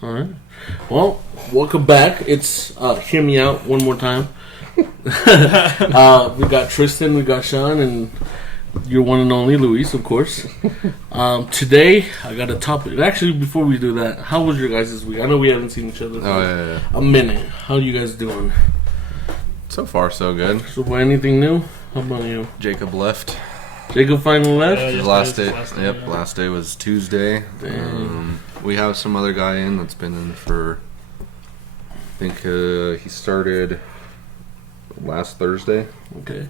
All right. Well, welcome back. It's Hear Me Out one more time. We got Tristan, we got Sean, and your one and only Luis, of course. Today, I got a topic. Actually, before we do that, how was your guys this week? I know we haven't seen each other for a minute. How are you guys doing? So far, so good. So, anything new? How about you? Jacob left. Jacob finally left? His last day. Last day was Tuesday. We have some other guy in that's been in for, I think he started last Thursday. Okay.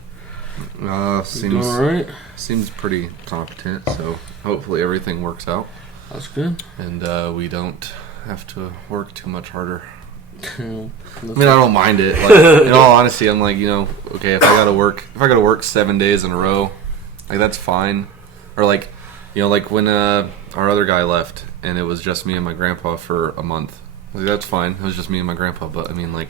Seems all right? Seems pretty competent, so hopefully everything works out. That's good. And we don't have to work too much harder. I mean, I don't mind it. Like, in all honesty, I'm like, okay, if I gotta work 7 days in a row, like that's fine. Or like, like when our other guy left and it was just me and my grandpa for a month. Like, that's fine. It was just me and my grandpa. But I mean, like,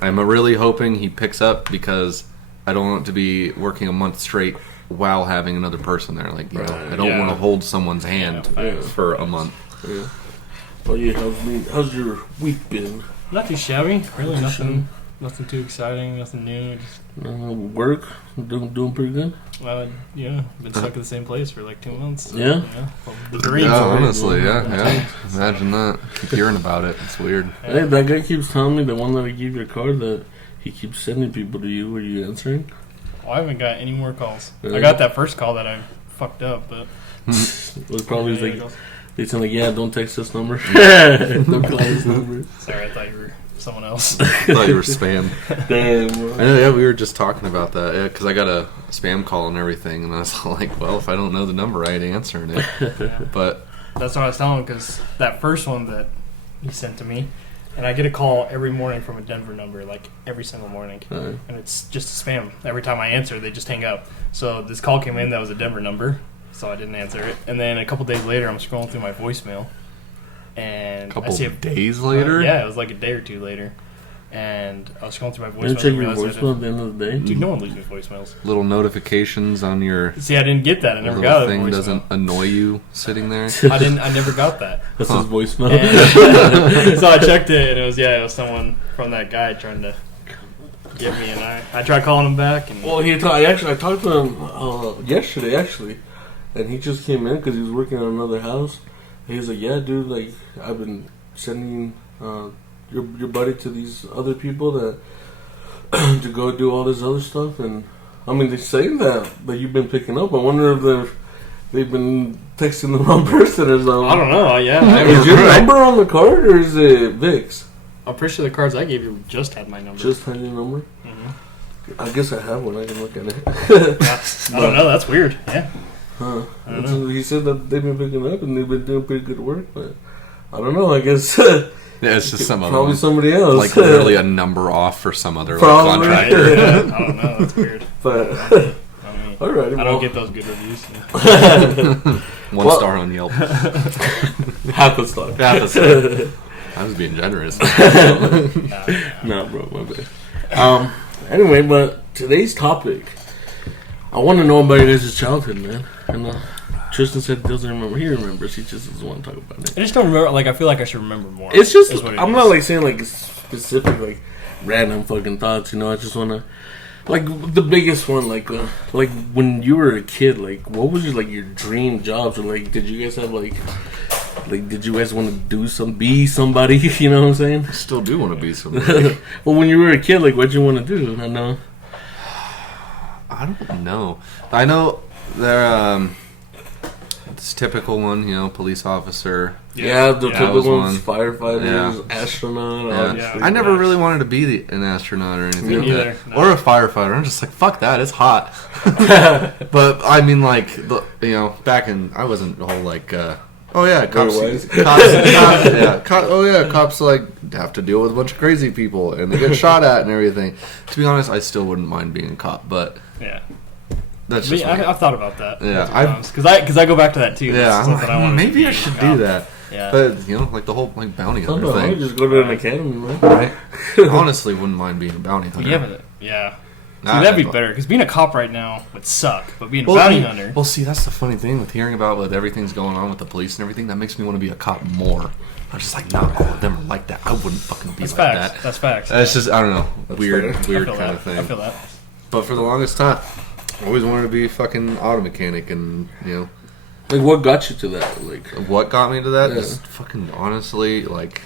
I'm really hoping he picks up because I don't want to be working a month straight while having another person there. Like, I don't want to hold someone's hand for a month. Yeah. Well, how's your week been? Not too shabby. Really nothing too exciting, nothing new. Just work? Doing pretty good? Been stuck at the same place for like 2 months. So, yeah? The dreams. Yeah, honestly, yeah. Imagine that. Keep hearing about it. It's weird. Hey, that guy keeps telling me, the one that I gave your card, that he keeps sending people to you. Are you answering? Well, I haven't got any more calls. I got that first call that I fucked up, but... It was probably they sound like, don't text this number. Don't call this number. Sorry, I thought you were someone else. I thought you were spam. Damn, bro. I know, we were just talking about that, because I got a spam call and everything, and I was like, well, if I don't know the number, I ain't answering it. But that's what I was telling him, because that first one that he sent to me, and I get a call every morning from a Denver number, like every single morning, and it's just a spam. Every time I answer, they just hang up. So this call came in that was a Denver number, so I didn't answer it. And then a couple days later, I'm scrolling through my voicemail, and I see days later? Yeah, it was like a day or two later. And I was scrolling through my voicemail. You check your voicemail at the end of the day? Dude, no one leaves me voicemails. Little notifications on your... See, I didn't get that. I never got it. The thing doesn't annoy you sitting there? I never got that. That's his voicemail. So I checked it, and it was someone from that guy trying to get me, and I tried calling him back. And well, I talked to him yesterday, actually, and he just came in because he was working on another house. He was like, yeah, dude, like, I've been sending your buddy to these other people that to go do all this other stuff. And, I mean, they're saying that you've been picking up. I wonder if they've been texting the wrong person or something. I don't know, yeah. Is your number on the card, or is it Vic's? I'm pretty sure the cards I gave you just had my number. Just had your number? Mm-hmm. I guess I have one. I can look at it. I don't know. That's weird. Yeah. Huh. He said that they've been picking up and they've been doing pretty good work, but I don't know. I guess yeah, it's just probably somebody else, like literally a number off for some other contractor. Yeah, I don't know. That's weird. But alrighty, I don't get those good reviews. One star on Yelp. Half a star. I was being generous. No, bro, my bad. Anyway, but today's topic, I want to know about your guys' childhood, man. And Tristan said he doesn't remember. He remembers. He just doesn't want to talk about it. I just don't remember. Like, I feel like I should remember more. It's just, I'm not like saying like specific, like random fucking thoughts. I just want to, like, the biggest one, like when you were a kid, like what was your dream jobs, or like did you guys have like did you guys want to be somebody? You know what I'm saying? I still do want to be somebody. Well, when you were a kid, like what'd you want to do? I don't know. I know there. It's typical one, police officer. Yeah, the typical ones, firefighters, astronaut. Yeah. I never really wanted to be an astronaut or anything like that. No. Or a firefighter. I'm just like, fuck that, it's hot. But I mean, like, back in, I wasn't the whole like, cops like have to deal with a bunch of crazy people and they get shot at and everything. To be honest, I still wouldn't mind being a cop, but yeah. That's just I've thought about that. Yeah, because I go back to that too. Yeah, maybe I should do that. Yeah, but like the whole like bounty hunter thing. I just go to an academy, right? Honestly, wouldn't mind being a bounty hunter. Yeah. See, that'd be better because being a cop right now would suck. But being a bounty hunter. Well, see, that's the funny thing with hearing about everything's going on with the police and everything. That makes me want to be a cop more. I'm just like, not all of them are like that. I wouldn't fucking be That's like facts. that. That's facts. It's just, I don't know, weird fair. kind that. of thing. I feel that. But for the longest time, I always wanted to be a fucking auto mechanic, and Like, what got you to that? Like, what got me to that? Yeah. Just fucking honestly, like,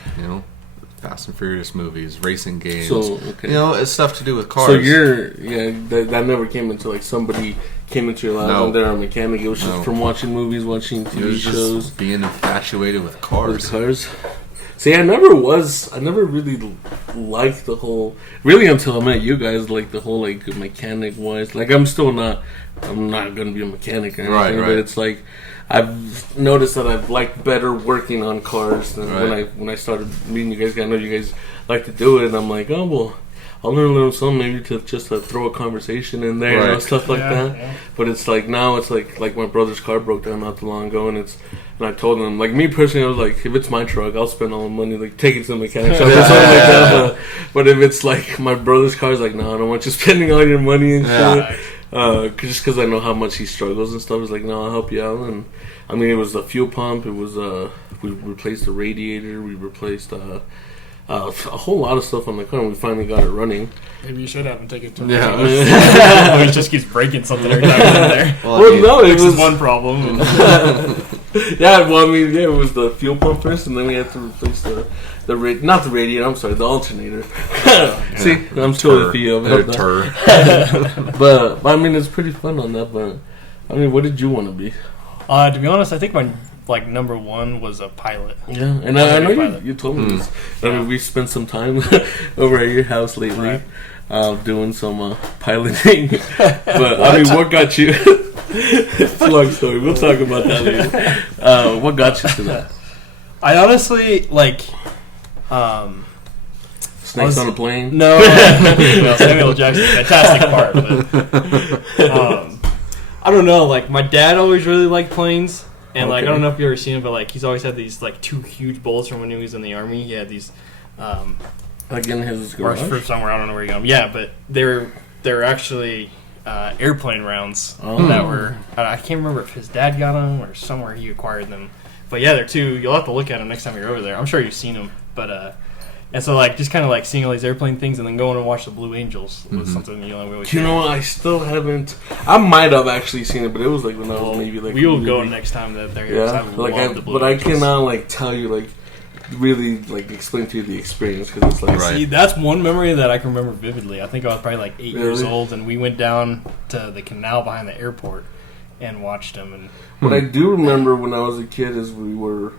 Fast and Furious movies, racing games. So, okay. It's stuff to do with cars. so that never came into, like, somebody came into your life No. and they're a mechanic. It was just No. from watching movies, watching It TV was shows. just being infatuated with With cars. cars. See, I never really liked the whole, really until I met you guys, like the whole, like, mechanic wise. Like, I'm not going to be a mechanic or anything, Right. but it's like, I've noticed that I've liked better working on cars than Right. when I started meeting you guys. I know you guys like to do it, and I'm like, oh, well, I'll learn a little something, maybe to throw a conversation in there, Right. stuff like that. Yeah. But it's like now it's like my brother's car broke down not too long ago, and I told him, like, me personally, I was like, if it's my truck, I'll spend all the money, like, take it to the mechanic shop or something like that. But if it's like my brother's car, it's like, no, I don't want you spending all your money and Yeah. shit. Just because I know how much he struggles and stuff, it's like, no, I'll help you out. And I mean, it was the fuel pump. It was we replaced the radiator. We replaced a whole lot of stuff on the car, and we finally got it running. Maybe you should have him take it to him. Yeah. Or he just keeps breaking something every time he's in there. Well, no, it Fixes was one problem. yeah. Well, I mean, yeah, it was the fuel pump first, and then we had to replace not the radiator. I'm sorry, the alternator. See, I'm still iffy about that. But I mean, it's pretty fun on that. But I mean, what did you want to be? To be honest, I think my number one was a pilot. Yeah, and I know Pilot. you told me this. I mean, we spent some time over at your house lately, doing some piloting. But I mean, what got you? It's a long story. We'll talk about that later. What got you to that? I honestly Snakes on a plane. No, Samuel Jackson, fantastic part. But, I don't know. Like, my dad always really liked planes, and like, I don't know if you ever seen him, but like, he's always had these like two huge bullets from when he was in the army. He had these, Like in his or garage. for somewhere, I don't know where he got them. Yeah, but they're actually airplane rounds Oh. that were. I can't remember if his dad got them or somewhere he acquired them. But yeah, they're two. You'll have to look at them next time you're over there. I'm sure you've seen them, but. And so, like, just kind of like seeing all these airplane things, and then going and watch the Blue Angels was something we always. You know, I still haven't. I might have actually seen it, but it was like when I was maybe like. We will go next time that they're here. Yeah, but I cannot like tell you like really like explain to you the experience because it's like. Right. See, that's one memory that I can remember vividly. I think I was probably like 8 years Really? old, and we went down to the canal behind the airport and watched them. And What I do remember when I was a kid is we were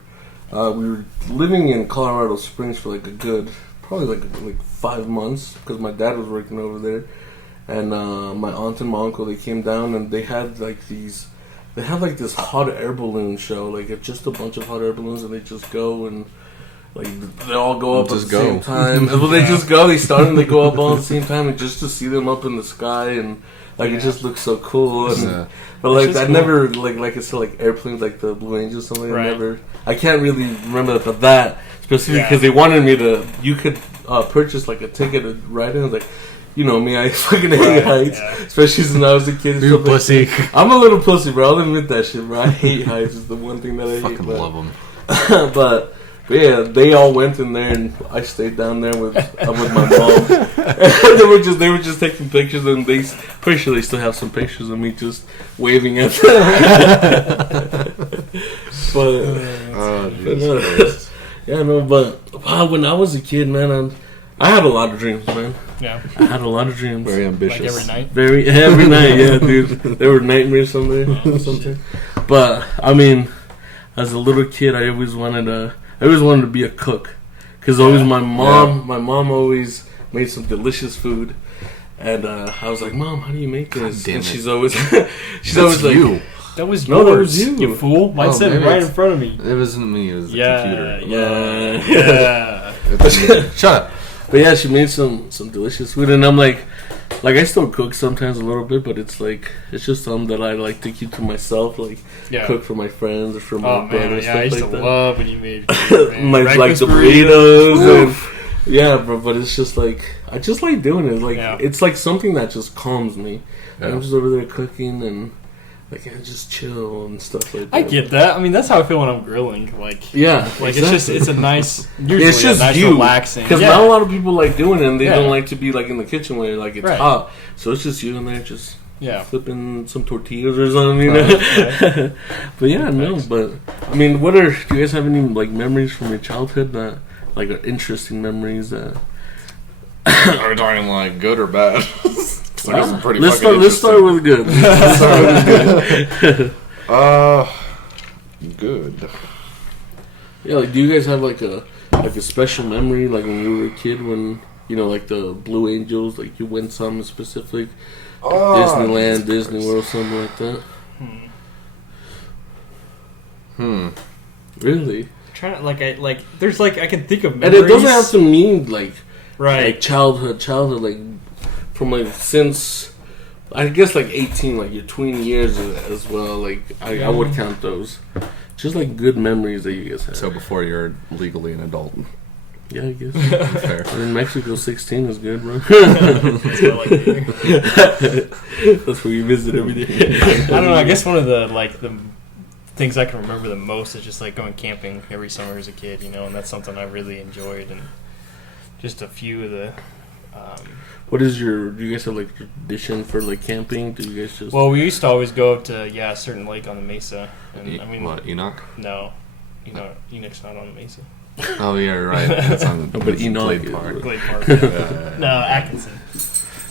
living in Colorado Springs for like a good probably like 5 months because my dad was working over there, and my aunt and my uncle, they came down and they had like this hot air balloon show, like it's just a bunch of hot air balloons and they just go and like they all go up at the same time. Well, they just go, they start and they go up all at the same time, and just to see them up in the sky and like it just looks so cool. And, but like I never like I said, like airplanes like the Blue Angels something. Right. I can't really remember that, but that specifically because they wanted me to. You could purchase like a ticket to ride in. I was like, you know me, I fucking hate heights, especially since I was a kid. You pussy. I'm a little pussy, bro. I'll admit that shit, bro. I hate heights. Is the one thing that I hate. Fucking love them. But yeah, they all went in there, and I stayed down there with my mom. they were just taking pictures, and pretty sure they still have some pictures of me just waving at them. But yeah, no. But wow, when I was a kid, man, I had a lot of dreams, man. yeah, I had a lot of dreams. Very ambitious. like every night. Every night, yeah, dude. There were nightmares something. But I mean, as a little kid, I always wanted to be a cook, because always my mom always made some delicious food, and I was like, Mom, how do you make this? damn And it. she's always like, you. That was No, that yours, was you. you fool. Mine Oh, said maybe right it's- in front of me. It wasn't me. It was the computer. Yeah. Shut up. But yeah, she made some delicious food, and I'm like I still cook sometimes a little bit, but it's just something that I like to keep to myself, like cook for my friends or for my Oh brother man, and yeah, I stuff used like to that. love when you made food, man. Like Breakfast the burritos and yeah, bro. But it's just like I just like doing it. Like it's like something that just calms me. Yeah. I'm just over there cooking, and like just chill and stuff like that. I get that. I mean, that's how I feel when I'm grilling. Like, Yeah, like exactly. it's a nice, usually It's just a nice you, relaxing. because Yeah. not a lot of people like doing it, and they Yeah. don't like to be like in the kitchen where like it's Right. hot. So it's just you in there just Yeah. flipping some tortillas or something, you know. Right. But yeah, no. Thanks. But I mean, do you guys have any like memories from your childhood that like are interesting memories that? Are we talking like good or bad? Let's start with good. Let's start with good. Good. Yeah, like, do you guys have like a special memory, like when you were a kid, when you know, like the Blue Angels, like you went something specific, Disneyland, Disney World, something like that? Really? Trying to there's I can think of And memories. it doesn't have to mean like right. childhood, like from like since I guess like 18, like your tween years as well. Like I would count those. Just like good memories that you guys have. So before you're legally an adult. Yeah, I guess. Fair. And in Mexico, 16 is good, bro. That's what I like to hear. That's where you visit every day. I don't know. I guess one of the things I can remember the most is just like going camping every summer as a kid, you know, and that's something I really enjoyed. And just a few of the. Do you guys have like tradition for like camping? Do you guys just? Well, we used to always go up to a certain lake on the mesa, and I mean, What, Enoch? no, Enoch's not on the mesa. Oh yeah, you're right. That's on but that's Enoch Glade is, Park. Glade Park. Yeah. No, Atkinson.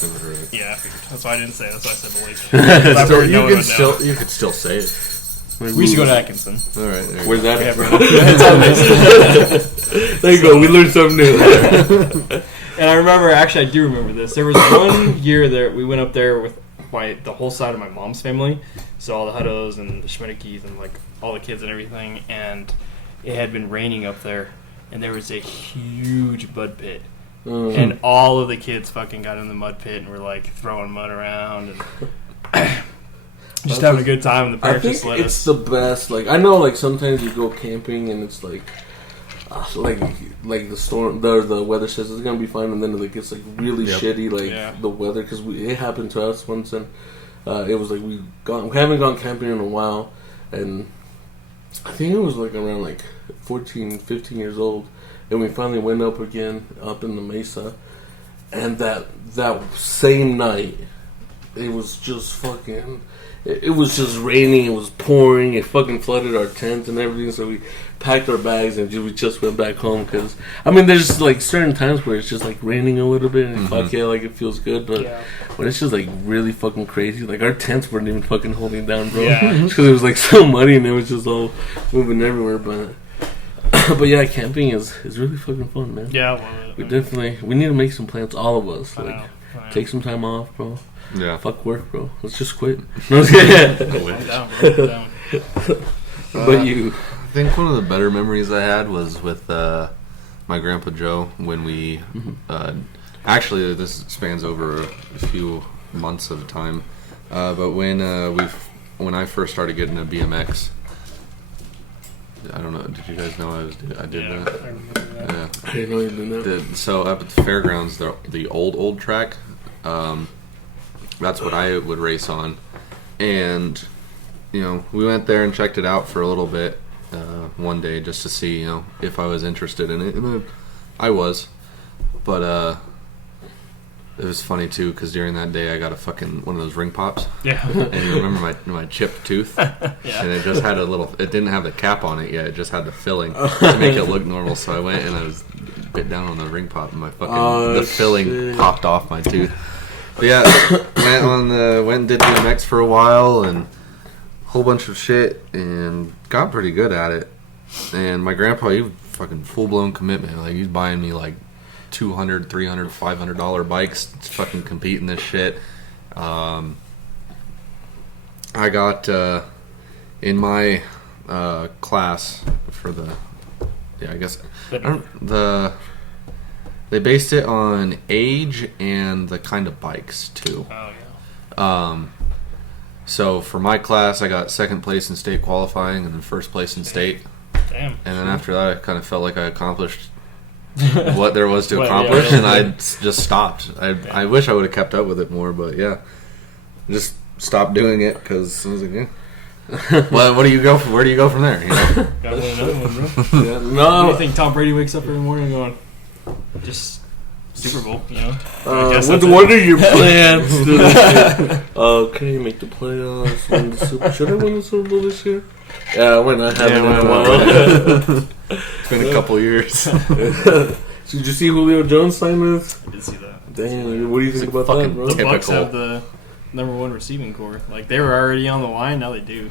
Never heard it. Yeah, I figured. That's why I didn't say it. That's why I said the lake. I So figured no one would know. you could still say it. Like, We used to go to Atkinson. All right. There you Where's go. that at, bro? It's on Mesa. There you go. We learned something new. And I remember, actually, I do remember this. There was one year that we went up there with the whole side of my mom's family, so all the Huttos and the Schmidekes and like all the kids and everything, and it had been raining up there, and there was a huge mud pit, and all of the kids fucking got in the mud pit and were like throwing mud around and just having a good time. And the I parents think just let it's us. the best. Like I know, like sometimes you go camping and it's like the storm, the weather says it's gonna be fine, and then it gets like really shitty, like the weather. Because it happened to us once, and it was like we haven't gone camping in a while, and I think it was like around like 14, 15 years old, and we finally went up again up in the mesa, and that same night, it was just fucking. It was just raining. It was pouring. It fucking flooded our tent and everything. So we packed our bags and we just went back home. Because I mean, there's like certain times where it's just like raining a little bit and fuck yeah, like it feels good. But when it's just like really fucking crazy, like our tents weren't even fucking holding down, bro. Yeah. Because it was like so muddy and it was just all moving everywhere. But yeah, camping is really fucking fun, man. Yeah, I love it. We need to make some plans, all of us. I Like know. take some time off, bro. Yeah. Fuck work, bro. Let's just quit. No, I'm kidding. I'm down, bro. I'm down. But you, I think one of the better memories I had was with my grandpa Joe when we actually this spans over a few months at a time, but when I first started getting a BMX, I don't know. Did you guys know I did Yeah, that? I remember that. Yeah. I didn't know you did that. So up at the fairgrounds, the old track, that's what I would race on, and you know we went there and checked it out for a little bit one day just to see if I was interested in it. And I was, but it was funny too because during that day I got a fucking one of those ring pops. Yeah. And you remember my chipped tooth, and it just had it didn't have the cap on it yet. It just had the filling to make it look normal. So I went and I was bit down on the ring pop, and my fucking the filling popped off my tooth. But yeah, went and did BMX for a while and a whole bunch of shit, and got pretty good at it. And my grandpa, he was fucking full blown commitment. Like he's buying me like $200, $300, $500 bikes to fucking compete in this shit. I got in my class for they based it on age and the kind of bikes too. Oh yeah. So for my class, I got second place in state qualifying and then first place in state. Damn. And then after that, I kind of felt like I accomplished what there was to Well, accomplish, yeah. and I just stopped. I wish I would have kept up with it more, but yeah, just stopped doing it because I was like, well, what do you go? Where do you go from there? You know? Gotta win another one, bro. Yeah, What do no. you think Tom Brady wakes up every morning going, just Super Bowl, you know? I guess What that's are it. your plans? To this year? Okay, make the playoffs. Win the Super. Should I win the Super Bowl this year? Yeah, I might not have it in a while. It's been a couple years. Did you see Julio Jones sign this? I did see that. Damn, what do you think about that, fucking bro? The Bucks Typical. have the number one receiving core. Like, they were already on the line, now they do.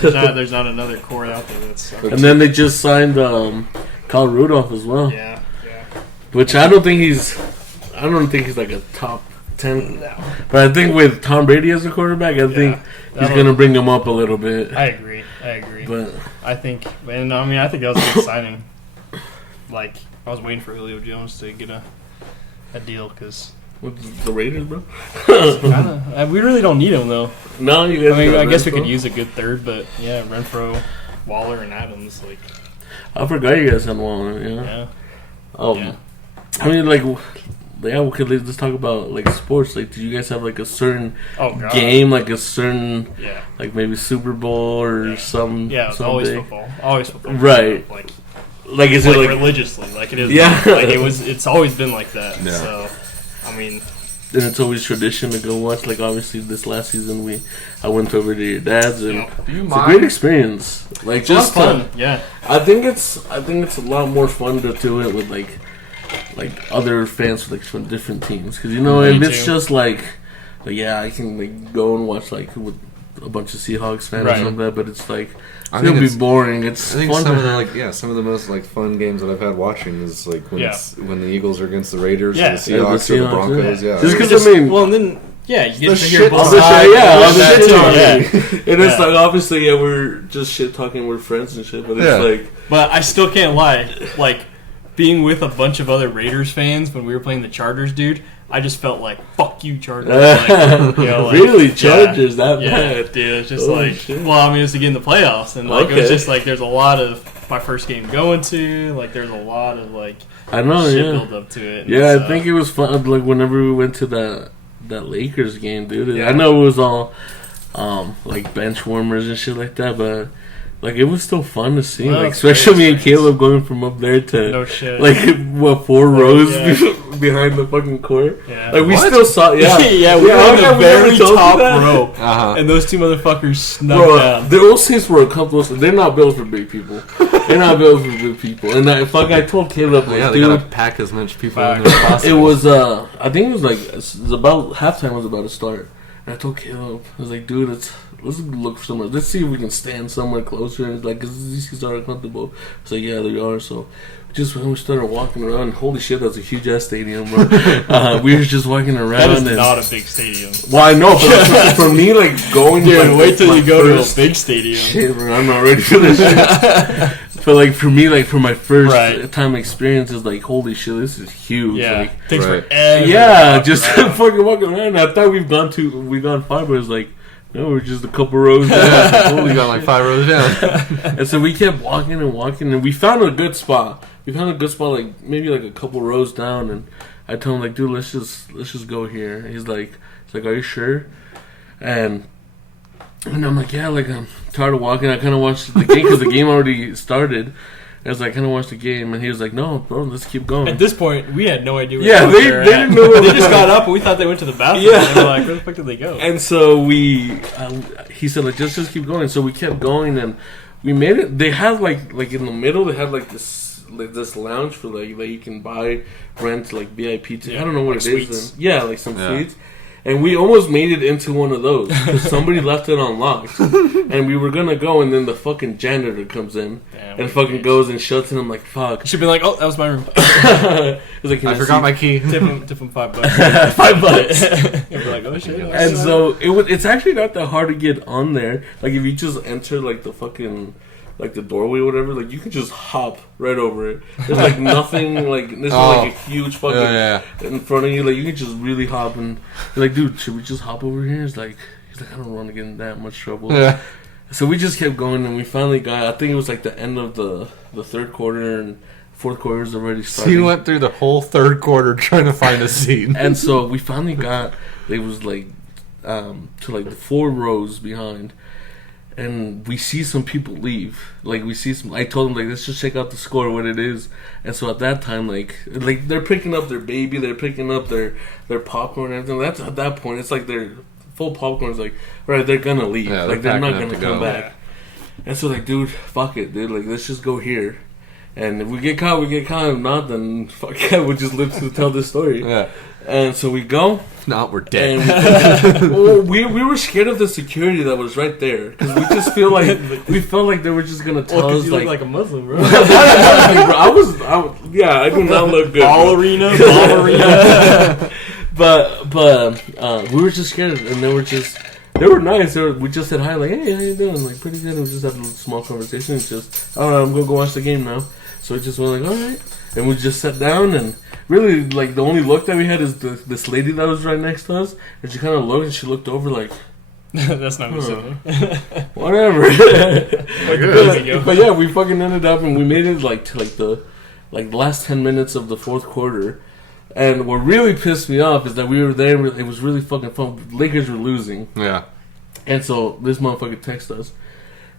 There's not another core out there that's... And then they just signed Kyle Rudolph as well, yeah. which I don't think he's like a top 10. No. But I think with Tom Brady as a quarterback, I think he's That'll- gonna bring him up a little bit. I agree. But I think that was a good signing. Like, I was waiting for Julio Jones to get a deal because with the Raiders, bro. we really don't need him though. No, you guys. I guess we Renfro. could use a good third, but yeah, Renfro, Waller, and Adams. Like, I forgot you guys had Waller. Yeah. yeah. Yeah. I mean, like, yeah, we could just talk about like sports. Like, do you guys have like a certain Oh god. game, like a certain, Yeah. like maybe Super Bowl or Yeah. some? Yeah, it's always someday? football. Always football. Right. Like, Like, is like it like? religiously, like it is. Yeah. Like it's always been like that. Yeah. So, I mean, And it's always tradition to go watch. Like, obviously, this last season I went over to your dad's, and Yeah. Do you it's a great experience. Like, it's a lot of just fun. Yeah. I think it's a lot more fun to do it with like other fans from different teams, because Me if it's too. just like yeah, I can like go and watch like with a bunch of Seahawks fans Right. or something like that, but it's like I it's gonna think be boring. It's I think fun some to of the some of the most like fun games that I've had watching is like when Yeah. when the Eagles are against the Raiders, Yeah. or the Seahawks, or the Broncos. Yeah, Just Because because I mean. well, and then yeah, you get The to hear shit both on the sides. shit, yeah, Yeah, all the that shit too, talking. yeah. And it's Yeah. like obviously we're just shit talking, we're friends and shit, but it's Yeah. like But I still can't lie. Like, being with a bunch of other Raiders fans when we were playing the Chargers, dude, I just felt like, fuck you, Chargers. Like, like, really yeah. Chargers that Yeah, bad. dude, it's just Oh, like, shit. well, I mean, it's again the playoffs, and like it was Okay. just like there's a lot of my first game going to, like there's a lot of like I know, shit yeah. build up to it. Yeah, and I think it was fun. Like whenever we went to that Lakers game, dude. Yeah. I know it was all like bench warmers and shit like that, but like it was still fun to see. Well, like it's great especially me and experience. Caleb going from up there to no shit. like what 4 rows yeah. behind the fucking court. yeah, Like we What? still saw, yeah, yeah, we were on yeah, the we never very told you top that? row, Uh-huh. and those two motherfuckers snuck Bro, down. the old Saints were a couple of. They're not built for big people. They're not built for big people. And I told Caleb, like, Yeah, they dude, gotta pack as much people in there as it possible. was I think it was like it's about halftime was about to start, and I told Caleb, I was like, dude, let's look for somewhere. Let's see if we can stand somewhere closer. And like, cause these kids are uncomfortable. So yeah, they are. So just when we started walking around, holy shit, that's a huge ass stadium, bro. We were just walking around. That is and, not a big stadium. well, I know, but for me, like going, Dude, like, wait till my you go to a first- big stadium. Shit, bro, I'm not ready for this shit. But like for me, like for my first Right. time experience, is like holy shit, this is huge. Yeah, Like, takes Right. forever. yeah, to walk just around. fucking walking around. I thought we've gone far, but it's like no, we're just a couple rows down. We got like 5 rows down. And so we kept walking and walking, and we found a good spot. We found a good spot, like maybe like a couple rows down. And I told him like, dude, let's just go here. He's like, are you sure? And I'm like, yeah, like I'm tired of walking. I kind of watched the game because the game already started. I was like, kind of watched the game, and he was like, no, bro, let's keep going. At this point, we had no idea. Yeah, where they were didn't at. know where They they just were got at. up, and we thought they went to the bathroom. Yeah. And we're like, where the fuck did they go? And so he said like just keep going. So we kept going, and we made it. They had like in the middle, they had like this lounge for like that you can rent like VIP. Yeah, I don't know what like it is. suites. Then. Yeah, like some Yeah. suites. And we almost made it into one of those because somebody left it unlocked, and we were gonna go, and then the fucking janitor comes in Damn, and fucking goes and shuts it. I'm like, fuck. Should be like, oh, that was my room. It's like, can I see- forgot my key. tip him $5. $5. You'd be like, oh shit. And so it's actually not that hard to get on there. Like if you just enter like the fucking like the doorway or whatever, like you can just hop right over it. There's like nothing like this is like a huge fucking Yeah. in front of you. Like you can just really hop and you're like, dude, should we just hop over here? He's like, I don't want to get in that much trouble. Yeah. So we just kept going and we finally got. I think it was like the end of the third quarter and fourth quarter is already So starting. you went through the whole third quarter trying to find a seat. And so we finally got. It was like to like the 4 rows behind, and we see some people leave. Like we see some. I told them like, let's just check out the score, what it is. And so at that time, like they're picking up their baby, they're picking up their popcorn and everything. That's at that point, it's like their full popcorn is like, right, they're gonna leave. Yeah, like they're not gonna to come go. back. And so like, dude, fuck it, dude. Like let's just go here. And if we get caught, we get caught. If not, then fuck yeah, we'll just live to tell this story. Yeah. And so we go. If not, we're dead. And well, we were scared of the security that was right there because we just feel like we felt like they were just gonna tell us you like, look like a Muslim, bro. I was yeah, I do not look good. Ballerina. But we were just scared, and they were nice. We just said hi, like, hey, how you doing? Like, pretty good. And we just had a little small conversation. It's just, all right, I'm gonna go watch the game now. So we just went like, all right, and we just sat down, and really, like, the only look that we had is this lady that was right next to us, and she kind of looked, and she looked over like, That's not Muslim. whatever. But yeah, we fucking ended up, and we made it like to the last 10 minutes of the fourth quarter. And what really pissed me off is that we were there. It was really fucking fun. Lakers were losing, Yeah. and so this motherfucker texted us,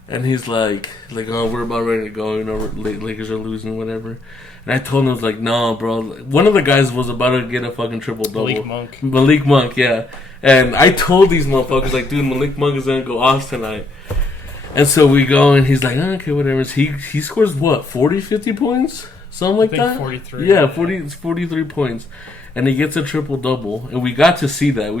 and he's like, oh, we're about ready to go. You know, Lakers are losing, whatever. And I told him, I was like, no, bro. One of the guys was about to get a fucking triple double. Malik Monk, yeah. And I told these motherfuckers, like, dude, Malik Monk is gonna go off tonight. And so we go, and he's like, okay, whatever. He scores what, 40, 50 points? Something like that? 43. Yeah, 43 points. And he gets a triple-double. And we got to see that.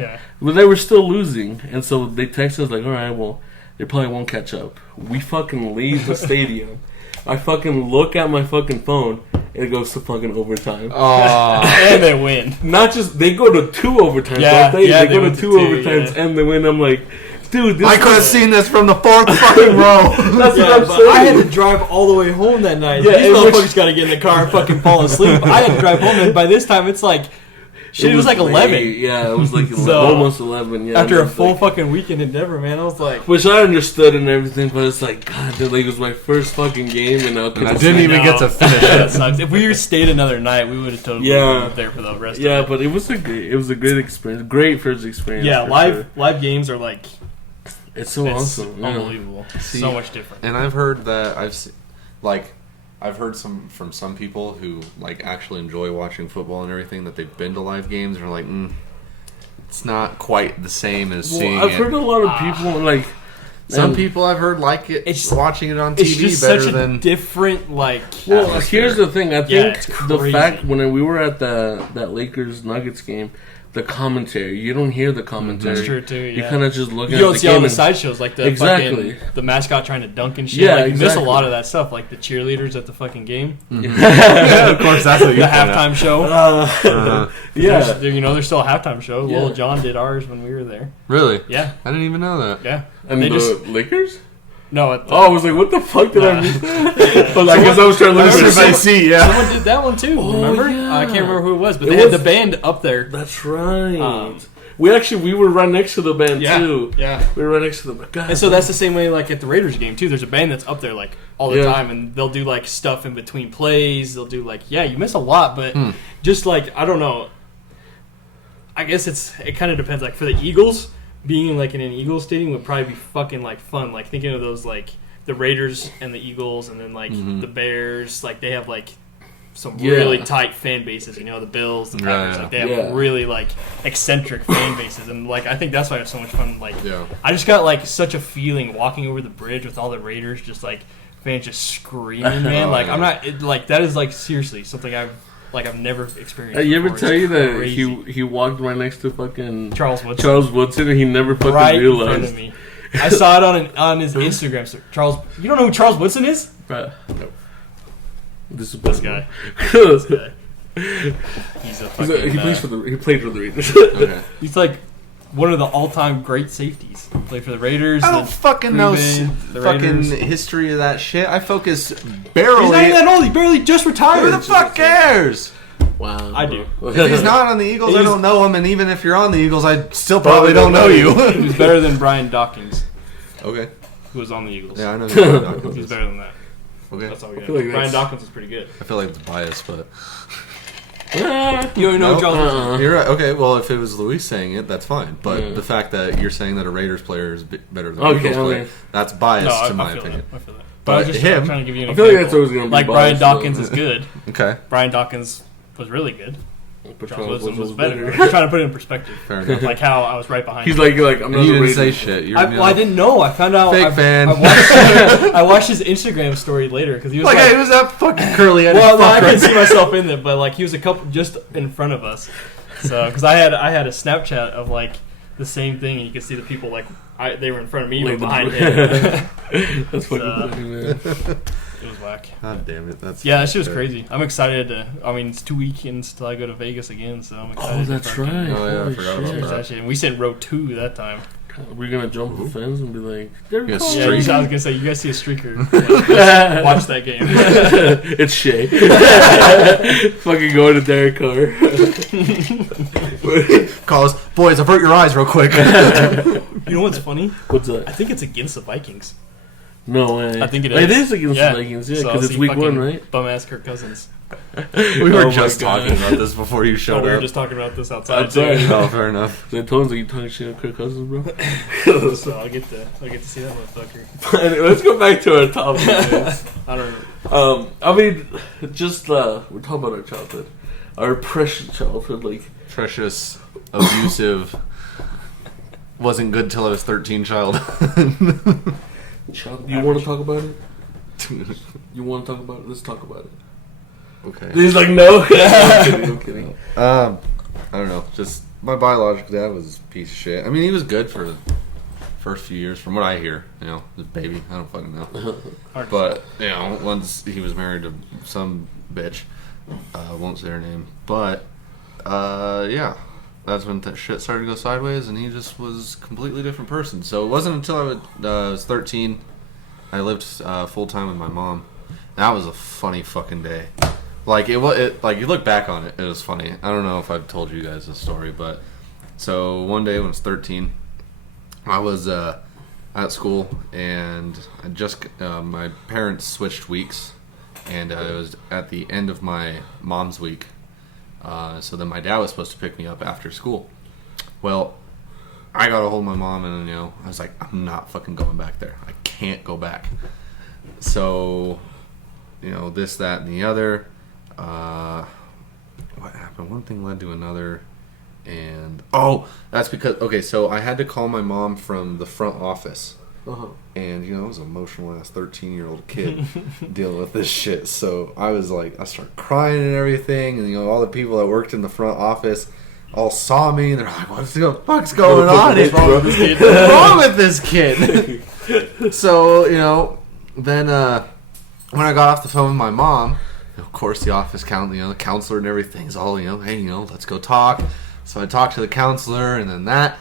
Yeah. But they were still losing. And so they text us like, all right, well, they probably won't catch up. We fucking leave the stadium. I fucking look at my fucking phone, and it goes to fucking overtime. And they win. Not just, they go to 2 overtimes, Yeah, don't they? yeah, They go they to went 2 to 2, overtimes, yeah. and they win. I'm like, dude, this I could have is- seen this from the 4th fucking row. That's Yeah, what I'm but saying. I had to drive all the way home that night. Yeah, These and which- motherfuckers got to get in the car and fucking fall asleep. I had to drive home, and by this time it's like, shit, it was like late. 11. Yeah, it was like So, almost 11. Yeah, After and a it's full like- fucking weekend in Denver, man, I was like, Which I understood and everything, but it's like, God, dude, like, it was my first fucking game, and And I didn't even get to finish that it. sucks. If we stayed another night, we would have totally Yeah. been there for the rest Yeah, of it. but it was a great experience, great first experience. Yeah, for live sure. live games are like, It's so it's awesome. Yeah. unbelievable. See, So much different. And I've heard that I've heard from some people who like actually enjoy watching football and everything that they've been to live games and are like, it's not quite the same as seeing Well, I've it. heard a lot of people like Some and- people I've heard like it. It's- watching it on It's TV just better such a than. different, like, Well, atmosphere. here's the thing. I Yeah, think it's the crazy. fact when we were at that Lakers Nuggets game, the commentary, you don't hear the commentary. That's true, too, You yeah. kind of just look you at don't the see all game the and- sideshows, like the Exactly. fucking, the mascot trying to dunk and shit. Yeah, like, you miss a exactly. lot of that stuff, like the cheerleaders at the fucking game, Yeah, of course, that's what you the point out. halftime show. Yeah. There's still a halftime show. Yeah. Lil Jon did ours when we were there. Really? Yeah, I didn't even know that. yeah. And They the just- Lakers? No, it, Oh, I was like, what the fuck did I Nah. miss? Well, I guess I was trying to look Remember for someone- seat, yeah. someone did that one too. Oh, Remember? yeah. I can't remember who it was, but It they had was- the band up there. That's right. Um, we were right next to the band Yeah, too. yeah. We were right next to the God. And so that's the same way, like at the Raiders game too. There's a band that's up there like all the Yeah. time, and they'll do like stuff in between plays. They'll do like, yeah, you miss a lot, but just like I don't know. I guess it kind of depends. Like for the Eagles, being like in an Eagles stadium would probably be fucking like fun. Like thinking of those like the Raiders and the Eagles, and then like the Bears. Like they have like some Yeah. really tight fan bases. You know, the Bills, the Packers. Yeah. Like they have Yeah. really like eccentric fan bases, and like I think that's why it's so much fun. Like Yeah. I just got like such a feeling walking over the bridge with all the Raiders, just like fans just screaming, man. Oh, Like yeah. I'm not like that is like seriously something I've never experienced. You ever before. tell It's you that crazy. he walked right next to fucking Charles Woodson Charles Woodson and he never fucking right in front realized. of me? I saw it on his Instagram. So Charles, you don't know who Charles Woodson is? Right. This is This guy. This guy. He's a fucking. he played for the Raiders. Okay. he's like one of the all-time great safeties. Played for the Raiders. I don't the fucking know Green Bay, the fucking Raiders. history of that shit. I focus He's barely. not even that old. He barely just retired. Who the fuck cares? Wow. I do. If he's not on the Eagles, I He's- don't know him, and even if you're on the Eagles, I still probably don't know He you. was better than Brian Dawkins, Okay. who was on the Eagles. Yeah, I know who Dawkins He's is. better than that. Okay. That's all we got. feel like Brian that's- Dawkins was pretty good. I feel like it's biased, but You already know No? Charles. You're right. Okay, well, if it was Luis saying it, that's fine. But Yeah. the fact that you're saying that a Raiders player is better than Okay, an Eagles I player, mean- that's biased No, I in my feel opinion. that. I feel that. But I was just him- trying to give you an I feel like that's example. always going to be Like Brian biased, Dawkins so- is good. Okay, Brian Dawkins was really good. But Charles Charles Woodson was was better. better. I'm trying to put it in perspective. fair enough. Like how I was right behind He's him. like, I'm And not you a didn't say Raiders shit. You're, Well, I didn't know. I found out. Fake fan. I watched his Instagram story later because he was Like, like, hey, who's that fucking curly-headed well, no, I fucker? can see myself in there, but like he was a couple just in front of us. So because I had a Snapchat of like the same thing, and you could see the people like they were in front of me, Like but the- behind him. That's fucking So- funny, man. It was whack. God damn it, that's Yeah, that shit was crazy. I'm excited to. I mean, it's 2 weekends till I go to Vegas again, so I'm excited. Oh, to that's fucking right. Oh, yeah, I Holy forgot about shit. experience that shit. And we said row 2 that time. We're going to jump the fence and be like, there we Yeah, go. Yeah, Streak. I was gonna say you guys see a streaker. Like, watch that game. It's Shay. Fucking going to Derek Carr. Call us, boys, avert your eyes real quick. You know what's funny? What's I that? think it's against the Vikings. No way. I think it It is. is against Yeah. the Vikings, yeah, So because I'll it's see week fucking 1, right? Bum ass Kirk Cousins. We were Oh my just God. talking about this before you No, showed we were up. just talking about this outside. I'm sorry. Oh, fair enough. So I told him, like, you talking shit on Kirk Cousins, bro? Too. So I'll get to see that motherfucker. Anyway, let's go back to our topic. guys. I don't know. I mean, just, we're talking about our childhood. Our precious childhood, like, Precious, abusive, wasn't good till I was 13 child. you want to talk about it? You want to talk about it? Let's talk about it. Okay. He's like, no. I'm kidding, I'm kidding. I don't know. Just my biological dad was a piece of shit. I mean, he was good for the first few years, from what I hear. You know, his baby. I don't fucking know. Hard to But you know, once he was married to some bitch, won't say her name. But yeah, that's when shit started to go sideways, and he just was a completely different person. So it wasn't until I was 13, I lived full time with my mom. That was a funny fucking day. Like like you look back on it, it was funny. I don't know if I've told you guys this story, but so one day when I was 13, I was at school, and I just my parents switched weeks, and it was at the end of my mom's week. So then my dad was supposed to pick me up after school. Well, I got a hold of my mom, and I was like, I'm not fucking going back there. I can't go back. So, this, that, and the other. What happened? One thing led to another, and that's because so I had to call my mom from the front office. Uh-huh. And I was an emotional ass 13-year-old kid dealing with this shit. So I was like, I started crying and everything, and all the people that worked in the front office all saw me, and they're like, "What the fuck's going on? What's wrong with this kid? What's wrong with this kid?" So then when I got off the phone with my mom, of course the office the counselor and everything's all hey, let's go talk. So I talked to the counselor, and then that.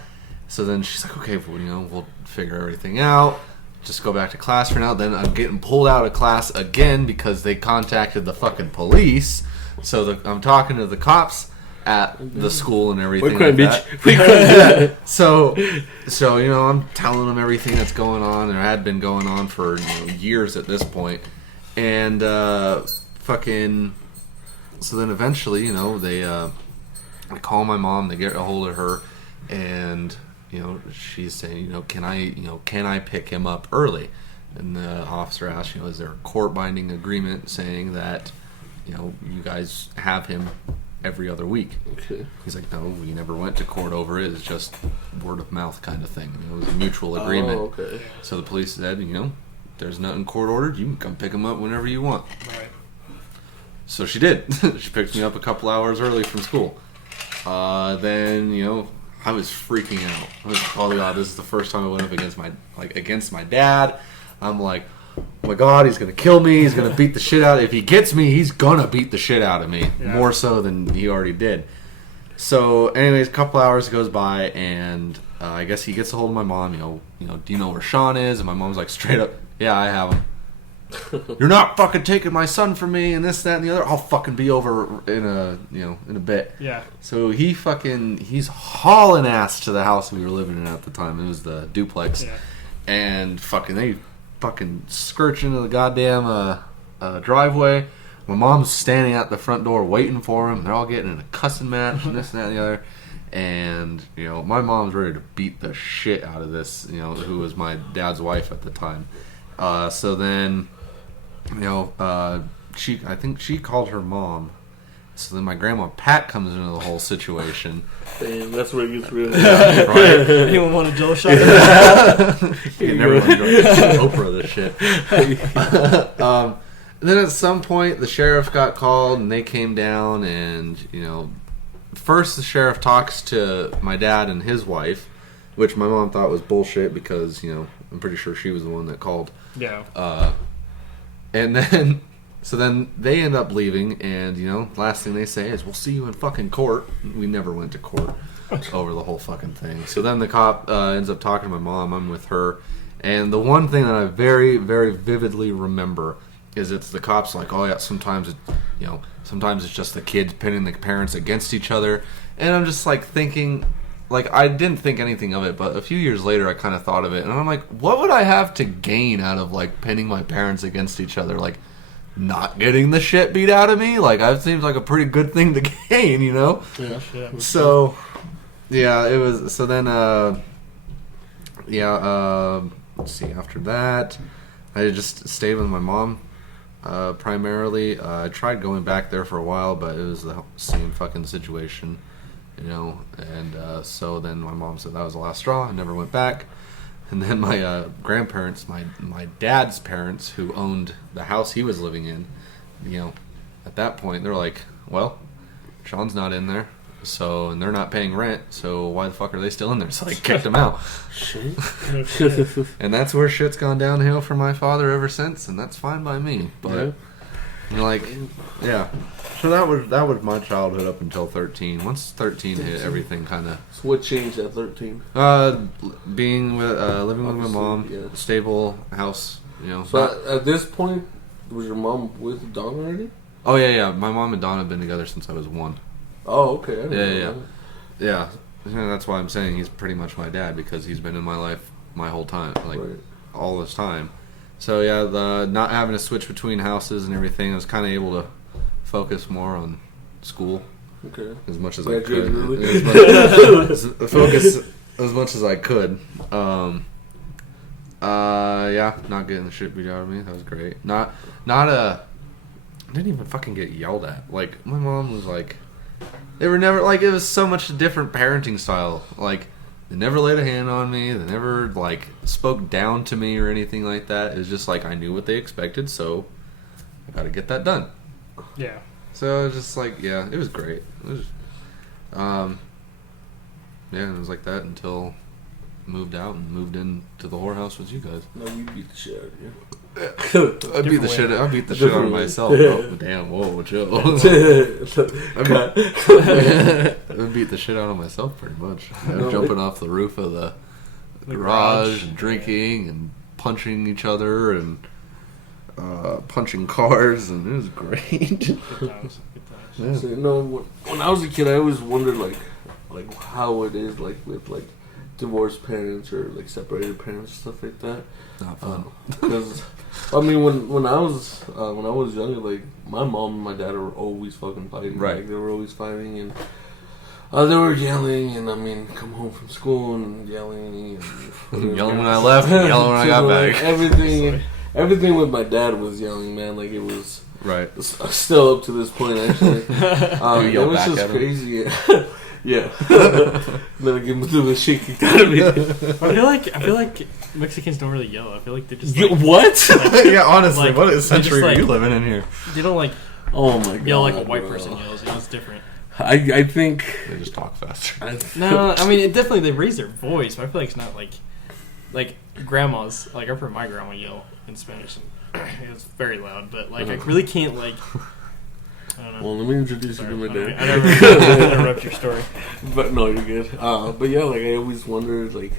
So then she's like, okay, well, we'll figure everything out. Just go back to class for now. Then I'm getting pulled out of class again because they contacted the fucking police. So I'm talking to the cops at the school and everything. We're crime, like bitch. We crime. So I'm telling them everything that's going on, and had been going on for years at this point. And fucking. So then eventually, they I call my mom. They get a hold of her, and she's saying, can I pick him up early? And the officer asked, is there a court binding agreement saying that, you guys have him every other week? Okay. He's like, no, we never went to court over it. It's just word of mouth kind of thing. It was a mutual agreement. Oh, okay. So the police said, there's nothing court ordered. You can come pick him up whenever you want. Right. So she did. She picked me up a couple hours early from school. Then, I was freaking out. I was, oh god, this is the first time I went up against my dad. I'm like, oh my god, he's gonna kill me. He's gonna beat the shit out. If he gets me, he's gonna beat the shit out of me. Yeah. More so than he already did. So, anyways, a couple hours goes by, and I guess he gets a hold of my mom. Do you know where Sean is? And my mom's like, straight up, yeah, I have him. You're not fucking taking my son from me, and this, that, and the other. I'll fucking be over in a bit. Yeah. So he's hauling ass to the house we were living in at the time. It was the duplex. Yeah. And they fucking skirt into the goddamn driveway. My mom's standing at the front door waiting for him. They're all getting in a cussing match and this and that and the other. And, my mom's ready to beat the shit out of this, who was my dad's wife at the time. So then, I think she called her mom. So then my grandma Pat comes into the whole situation. Damn, that's where it gets real. Right? Anyone want a Joe shot? You never want to Oprah this shit. Then at some point, the sheriff got called, and they came down, and, first the sheriff talks to my dad and his wife, which my mom thought was bullshit because, I'm pretty sure she was the one that called. Yeah. And then, so then they end up leaving, and, last thing they say is, we'll see you in fucking court. We never went to court over the whole fucking thing. So then the cop ends up talking to my mom. I'm with her. And the one thing that I very, very vividly remember is it's the cops like, oh yeah, sometimes it's just the kids pitting the parents against each other. And I'm just like thinking, like, I didn't think anything of it, but a few years later I kind of thought of it, and I'm like, what would I have to gain out of like pinning my parents against each other? Like, not getting the shit beat out of me? Like, that seems like a pretty good thing to gain, Yeah. So, yeah, it was. So then, let's see. After that, I just stayed with my mom, primarily. I tried going back there for a while, but it was the same fucking situation, And so then my mom said that was the last straw. I never went back. And then my grandparents, my dad's parents, who owned the house he was living in, at that point, they're like, well, Sean's not in there, and they're not paying rent, so why the fuck are they still in there? So they kicked him out. And that's where shit's gone downhill for my father ever since, and that's fine by me. But, yeah. So that was my childhood up until 13. Once 13 hit, everything kind of... So what changed at 13? Being with, living with my mom, yeah. Stable house, So at this point, was your mom with Donna already? Oh, yeah. My mom and Donna have been together since I was 1. Oh, okay. I didn't know that. Yeah. That's why I'm saying he's pretty much my dad, because he's been in my life my whole time, all this time. So, yeah, the not having to switch between houses and everything, I was kind of able to focus more on school. Okay. As much as Yeah, I could. really? Focus as much as I could. Not getting the shit beat out of me. That was great. I didn't even fucking get yelled at. Like, my mom was like, they were never, like, it was so much different parenting style. Like, they never laid a hand on me. They never, like, spoke down to me or anything like that. It was just like, I knew what they expected, so I gotta get that done. Yeah. So it was just like, yeah, it was great. It was, and it was like that until I moved out and moved into the whorehouse with you guys. No, we beat the shit out of you. I beat the shit out of myself. Oh, damn, whoa, chill. I beat the shit out of myself pretty much. Jumping off the roof of the garage and drinking and punching each other and punching cars, and it was great. Good times. Yeah. So, when I was a kid, I always wondered like how it is like with like divorced parents or like separated parents and stuff like that. Not fun. Because I mean, when I was younger, like my mom and my dad were always fucking fighting. Right. Like, they were always fighting, and they were yelling, and I mean, come home from school and yelling, and Yelling when I left, and yelling when I got back. Everything with my dad was yelling, man. Like, it was Right. still up to this point, actually. Do you yell it was back just at him? crazy. Yeah. Then I give him the shit kicked out of me. I feel like Mexicans don't really yell. I feel like they're just like, What? Yeah, honestly, Like, what they century just, are you like- living in here? they don't like Oh my god. yell like a white bro. person yells. It's different. I think. They just talk faster. No, I mean definitely they raise their voice, but I feel like it's not like grandmas. Like I've heard my grandma yell in Spanish, and it's very loud. But like I really can't like. I don't know. Well, let me introduce Sorry, you to my dad. I never interrupt your story. But no, you're good. But yeah, like I always wondered, like,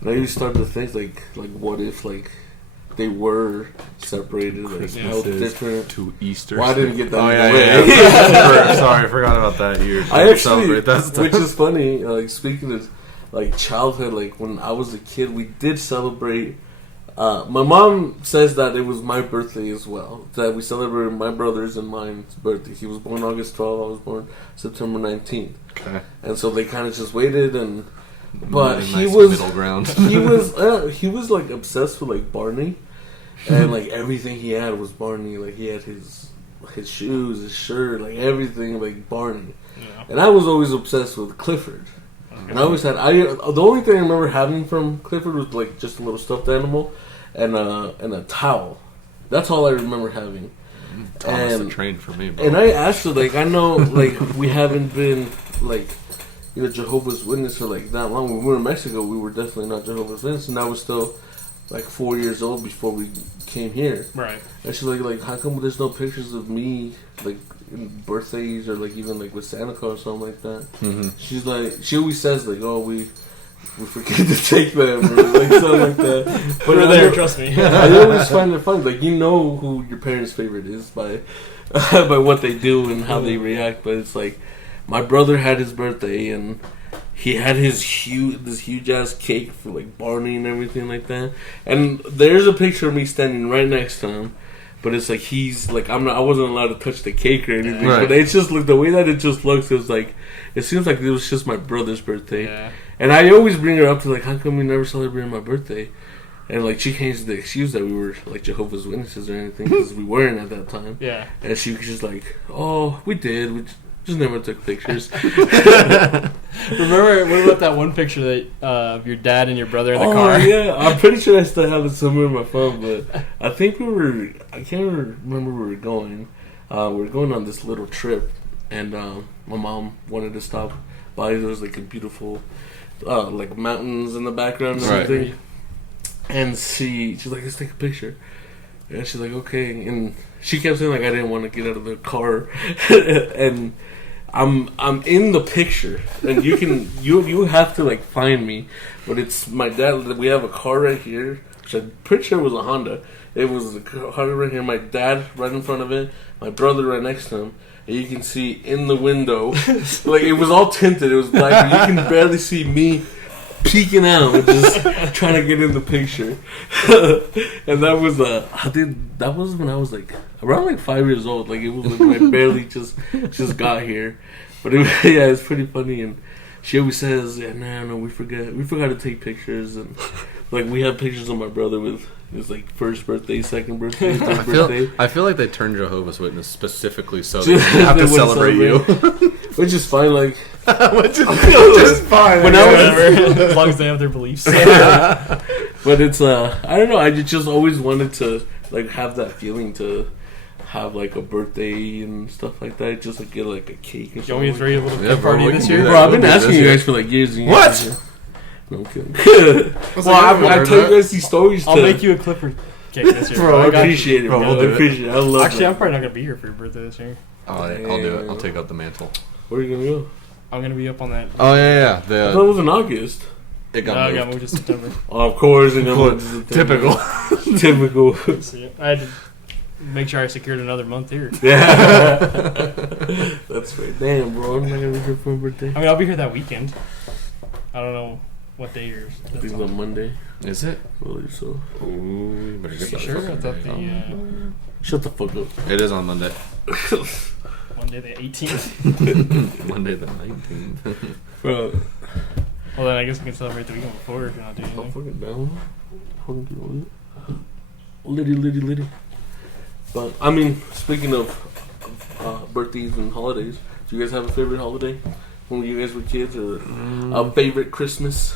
and I used to start to think, like what if, like, they were separated, like, how different. To Easter. Well, I didn't get that. Oh, either yeah. way. Sorry, I forgot about that. You I actually, celebrate that stuff. which is funny. Like, speaking of like childhood, like when I was a kid, we did celebrate My mom says that it was my birthday as well. That we celebrated my brother's and mine's birthday. He was born August 12th. I was born September 19th. Okay. And so they kind of just waited and. But Nice he was middle ground. he was like obsessed with like Barney, and like everything he had was Barney. Like he had his shoes, his shirt, like everything like Barney. Yeah. And I was always obsessed with Clifford. And I always had the only thing I remember having from Clifford was like just a little stuffed animal and a towel. That's all I remember having. Thomas the And- Train for me, bro. And I actually like I know like we haven't been like Jehovah's Witness for like that long. When we were in Mexico, we were definitely not Jehovah's Witness, and I was still like 4 years old before we came here. Right. And she's like, how come there's no pictures of me like in birthdays or like even like with Santa Claus or something like that? Mhm. She's like, she always says like, oh we forget to take them or like something like that. But We're there, trust me. I always find it funny. Like you know who your parents' favorite is by by what they do and how they react. But it's like my brother had his birthday and he had this huge ass cake for like Barney and everything like that. And there's a picture of me standing right next to him. But it's like he's like I wasn't allowed to touch the cake or anything. Right. But it's just like the way that it just looks. It was like it seems like it was just my brother's birthday. Yeah. And I always bring her up to like, how come we never celebrated my birthday? And like she came to the excuse that we were like Jehovah's Witnesses or anything because we weren't at that time. Yeah. And she was just like, oh, we did. We just never took pictures. Remember, what about that one picture that of your dad and your brother in the car? Yeah, I'm pretty sure I still have it somewhere in my phone, but I think I can't remember where we were going. We were going on this little trip, and my mom wanted to stop by. There was like a beautiful, like mountains in the background and Right. everything. And she's like, let's take a picture. And she's like, okay. And she kept saying like I didn't want to get out of the car, and I'm in the picture, and you have to like find me, but it's my dad. We have a car right here, which I'm pretty sure was a Honda. It was a Honda right here. My dad right in front of it, my brother right next to him, and you can see in the window, like it was all tinted. It was black, but you can barely see me peeking out and just trying to get in the picture. And that was that was when I was like around like 5 years old. Like it was like I barely just got here. But yeah, it's pretty funny. And she always says, yeah, no, we forgot to take pictures. And like we have pictures of my brother with his like first birthday, second birthday, third birthday. I feel like they turned Jehovah's Witness specifically so they Just- have they to wouldn't celebrate you. Which is fine. Like Which is fine. When I was- Whatever, as long as they have their beliefs. but it's I don't know. I just always wanted to like have that feeling to have like a birthday and stuff like that. Just like get like a cake. Or You want me to throw you a little Yeah, cake bro, party we this can do year? that. Bro, I've been We'll do asking this you year. guys for like years and years. What? No, I'm kidding. I tell you guys these stories. I'll make you a Clifford cake this year. Bro, I I got you. appreciate it, Bro, bro. we'll I do it. appreciate it. I love Actually, I'm that. probably not gonna be here for your birthday this year. I'll do it. I'll take up the mantle. Where are you gonna go? I'm gonna be up on that. Oh yeah. I thought it was in August. It No, got I moved. got moved to September. Oh, of course. And Typical. Typical. So, I had to make sure I secured another month here. Yeah. That's right. Damn, bro. I'm not gonna be here for my birthday. I mean, I'll be here that weekend. I don't know what day yours. I think it's on Monday. Is it? I believe so. Ooh, you better get that Sure, I fucking thought day. the Shut the fuck up. It is on Monday. Monday the 18th. Monday the 19th. Bro, Well, then I guess we can celebrate the weekend before if you're not doing I'm anything. fucking down. Fucking get Liddy. But, I mean, speaking of birthdays and holidays, do you guys have a favorite holiday when you guys were kids? Or a favorite Christmas?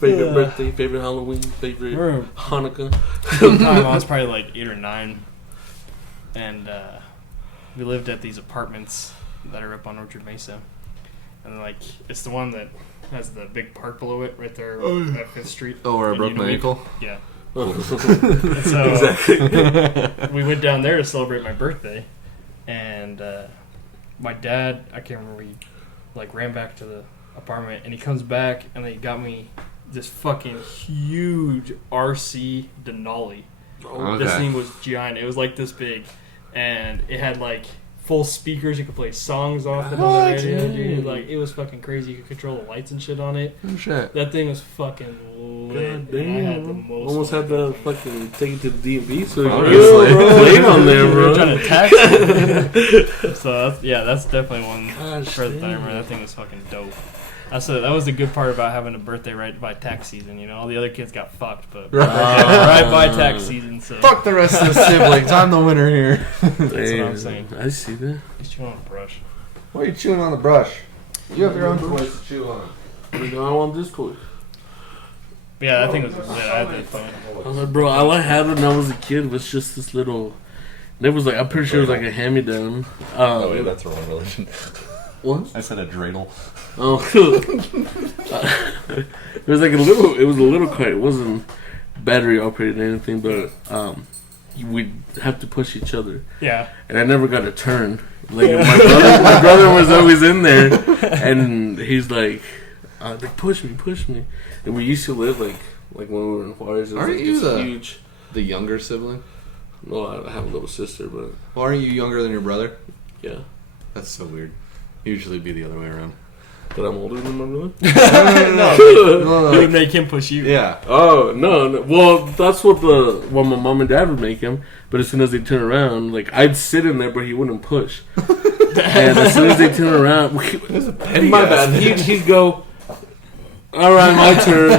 Favorite birthday? Favorite Halloween? Favorite Remember Hanukkah? one time I was probably like 8 or 9, and we lived at these apartments that are up on Orchard Mesa, and like it's the one that has the big park below it right there at 5th Street. Oh, where I in broke my Union. ankle? Yeah. Oh. So Exactly. we went down there to celebrate my birthday, and my dad, I can't remember, he like ran back to the apartment, and he comes back and they got me this fucking huge RC Denali. Okay. This thing was giant. It was like this big, and it had like full speakers. You could play songs off it on the radio, dude. Like it was fucking crazy. You could control the lights and shit on it. Oh, shit. That thing was fucking lit. God and I had the damn. most Almost fun. had to fucking take it to the DMV so Obviously. you laid on there, We bro. were trying to tax it. So that's definitely one Gosh, for the timer. That thing was fucking dope. That was the good part about having a birthday right by tax season. You know, all the other kids got fucked, but right by tax season. So Fuck the rest of the siblings. I'm the winner here. that's what I'm saying. I see that. At least you want a brush. Why are you chewing on the brush? You have your own toys to chew on. You know, I want this toy. But yeah, that thing was lit. I had that fun. I was like, bro, all I had when I was a kid was just this little. It was like, I'm pretty sure it was like a hand-me-down. Oh, yeah, that's the wrong religion. What? I said a dreidel. Oh, it was like a little. It was a little kite. It wasn't battery operated or anything, but we'd have to push each other, Yeah. and I never got a turn. Like my brother was always in there, and he's like push me, and we used to live like when we were in Juarez. It was Aren't like you this the- huge? The younger sibling? Well, I have a little sister, but Well, aren't you younger than your brother? yeah, That's so weird. Usually be the other way around. but I'm older than my brother. It would make him push you. Yeah. Oh no! Well, that's what my mom and dad would make him. But as soon as they turn around, like I'd sit in there, but he wouldn't push. And as soon as they turn around, my bad. He'd go. All right, my turn.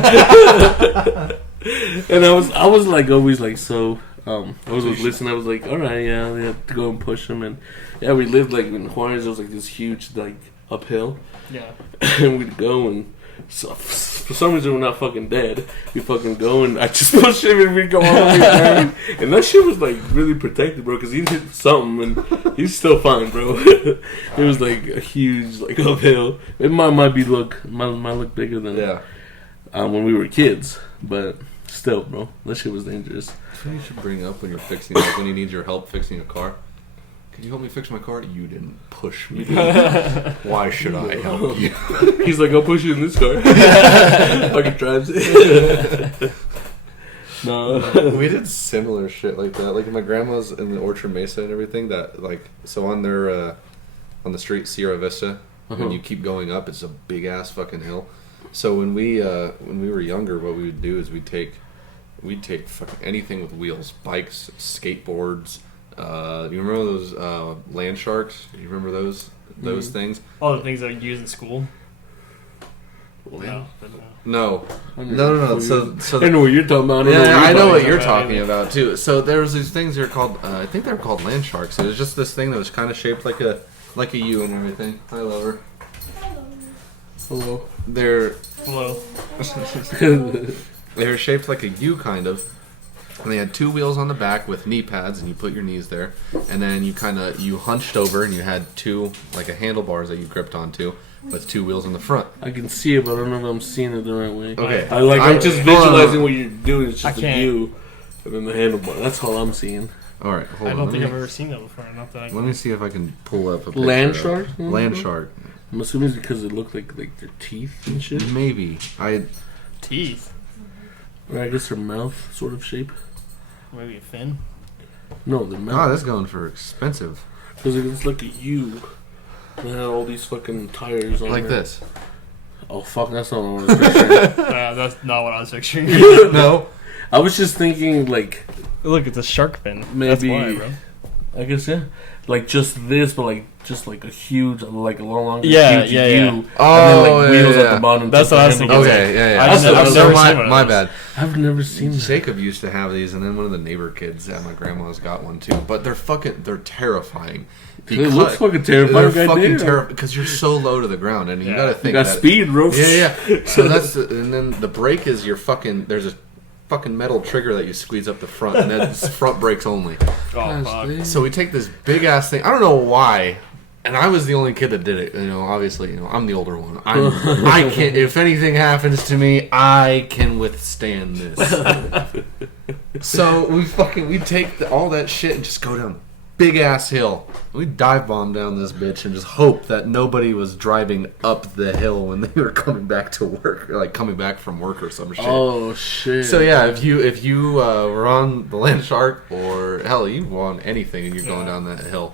And I was like always like so. I was listening. I was like, all right, yeah, we have to go and push him. And yeah, we lived like in Juarez. It was like this huge like uphill. Yeah. And we'd go and so for some reason we're not fucking dead. We fucking go and I just push him and we go all the way down. And that shit was like really protected, bro, because he'd hit something and he's still fine, bro. It was like a huge like uphill. It might look bigger than when we were kids, but still, bro, that shit was dangerous. That's what you should bring up when you're fixing, like when you need your help fixing a car. Can you help me fix my car? You didn't push me. Why should I help you? He's like, I'll push you in this car. Fucking drives it. No. We did similar shit like that. Like my grandma's in the Orchard Mesa and everything. That like so on their on the street Sierra Vista. When you keep going up, it's a big ass fucking hill. So when we were younger, what we would do is we'd take fucking anything with wheels, bikes, skateboards. You remember those land sharks? You remember those things? All the things that you use in school. Well, No. No. So I know what you're talking about. I know what talking you're about. talking about too. So there was these things. They're called. I think they're called land sharks. It was just this thing that was kind of shaped like a U and everything. Hi, lover. Hello. They're Hello. they were shaped like a U kind of. And they had two wheels on the back with knee pads, and you put your knees there, and then you hunched over, and you had two like a handlebars that you gripped onto with two wheels in the front. I can see it, but I don't know if I'm seeing it the right way. Okay, I'm just visualizing what you're doing. It's I just a can't. view, and then the handlebar. That's all I'm seeing. All right, hold I on. don't let think me, I've ever seen that before. Not that I let me see if I can pull up a picture Land of- shark? Land shark. I'm assuming it's because it looked like their teeth and shit. Maybe teeth. Or I guess their mouth sort of shape. Maybe a fin. No, their Oh, mouth. that's going for expensive. Because it's like a U. They had all these fucking tires on Like there. this. Oh, fuck, that's not what I was picturing. That's not what I was picturing. No. I was just thinking, like, Look, it's a shark fin. Maybe- That's why, bro. I guess, yeah. Like, just this, but, just like a huge, like, a long Yeah, huge yeah, U. yeah. And Oh, then, like, wheels yeah. at the bottom. That's to what I was handle thinking. it. Okay, yeah. I've So, never so seen my, one of my those. bad. I've never seen that. Jacob used to have these, and then one of the neighbor kids at my grandma's got one too. But they're terrifying. It looks fucking terrifying. They're fucking goddamn. terrifying because you're so low to the ground, and you Yeah. gotta You think got that, speed, bro. Yeah. So and then the brake is there's a fucking metal trigger that you squeeze up the front, and that's front brakes only. Oh, fuck. So we take this big ass thing. I don't know why. And I was the only kid that did it. Obviously, I'm the older one. I can. If anything happens to me, I can withstand this. So we take all that shit and just go down big ass hill. We dive bomb down this bitch and just hope that nobody was driving up the hill when they were coming back to work, or like coming back from work or some shit. Oh, shit. So yeah, if you were on the land shark, or hell, you were on anything and you're going down that hill,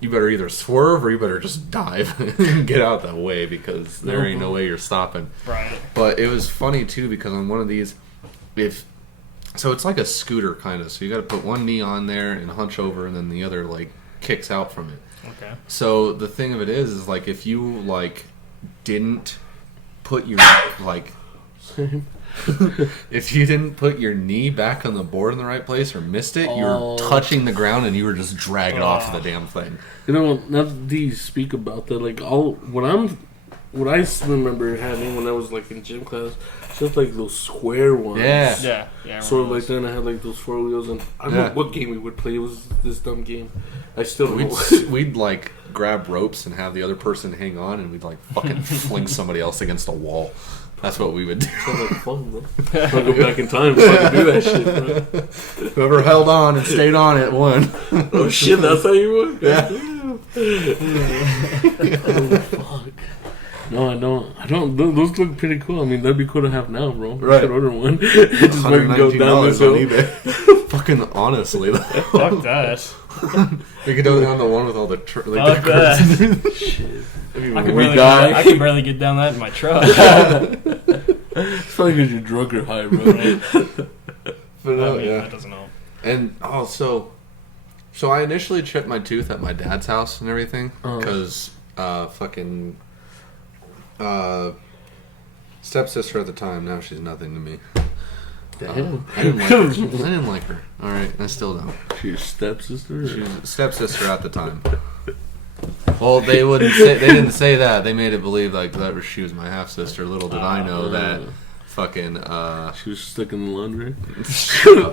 you better either swerve or you better just dive and get out that way because there ain't no way you're stopping. Right. But it was funny too because on one of these, so it's like a scooter kind of. So you got to put one knee on there and hunch over, and then the other like kicks out from it. Okay. So the thing of it is like if you like didn't put your like if you didn't put your knee back on the board in the right place or missed it, you were touching the ground and you were just dragging off the damn thing. You know, now that these speak about that, like what I remember having when I was like in gym class, just like those square ones. Yeah. Yeah. Sort of like then I had like those 4 wheels, and I don't know what game we would play. It was this dumb game. I still don't know. We'd like grab ropes and have the other person hang on, and we'd like fucking fling somebody else against a wall. That's what we would do. Sounds like fun, bro. I'll go back in time so I can do that shit, bro. Whoever held on and stayed on it won. Oh shit, that's how you would? Yeah. Oh, fuck. No, I don't. Those look pretty cool. I mean, that'd be cool to have now, bro. Right. I should order one. Just fucking go down this on hill. eBay. Fucking honestly, though. Fuck that. We could go down the one with all the Fuck the that. curves. Shit. I can barely get down that in my truck. It's probably because you're drunk or high, bro. But no, That doesn't help. And so I initially chipped my tooth at my dad's house and everything because fucking stepsister at the time. Now she's nothing to me. Damn. I didn't like her. All right, I still don't. Your stepsister? She was a stepsister at the time. Well, they didn't say that. They made it believe like that she was my half sister. Little did I know that fucking She was stuck in the laundry?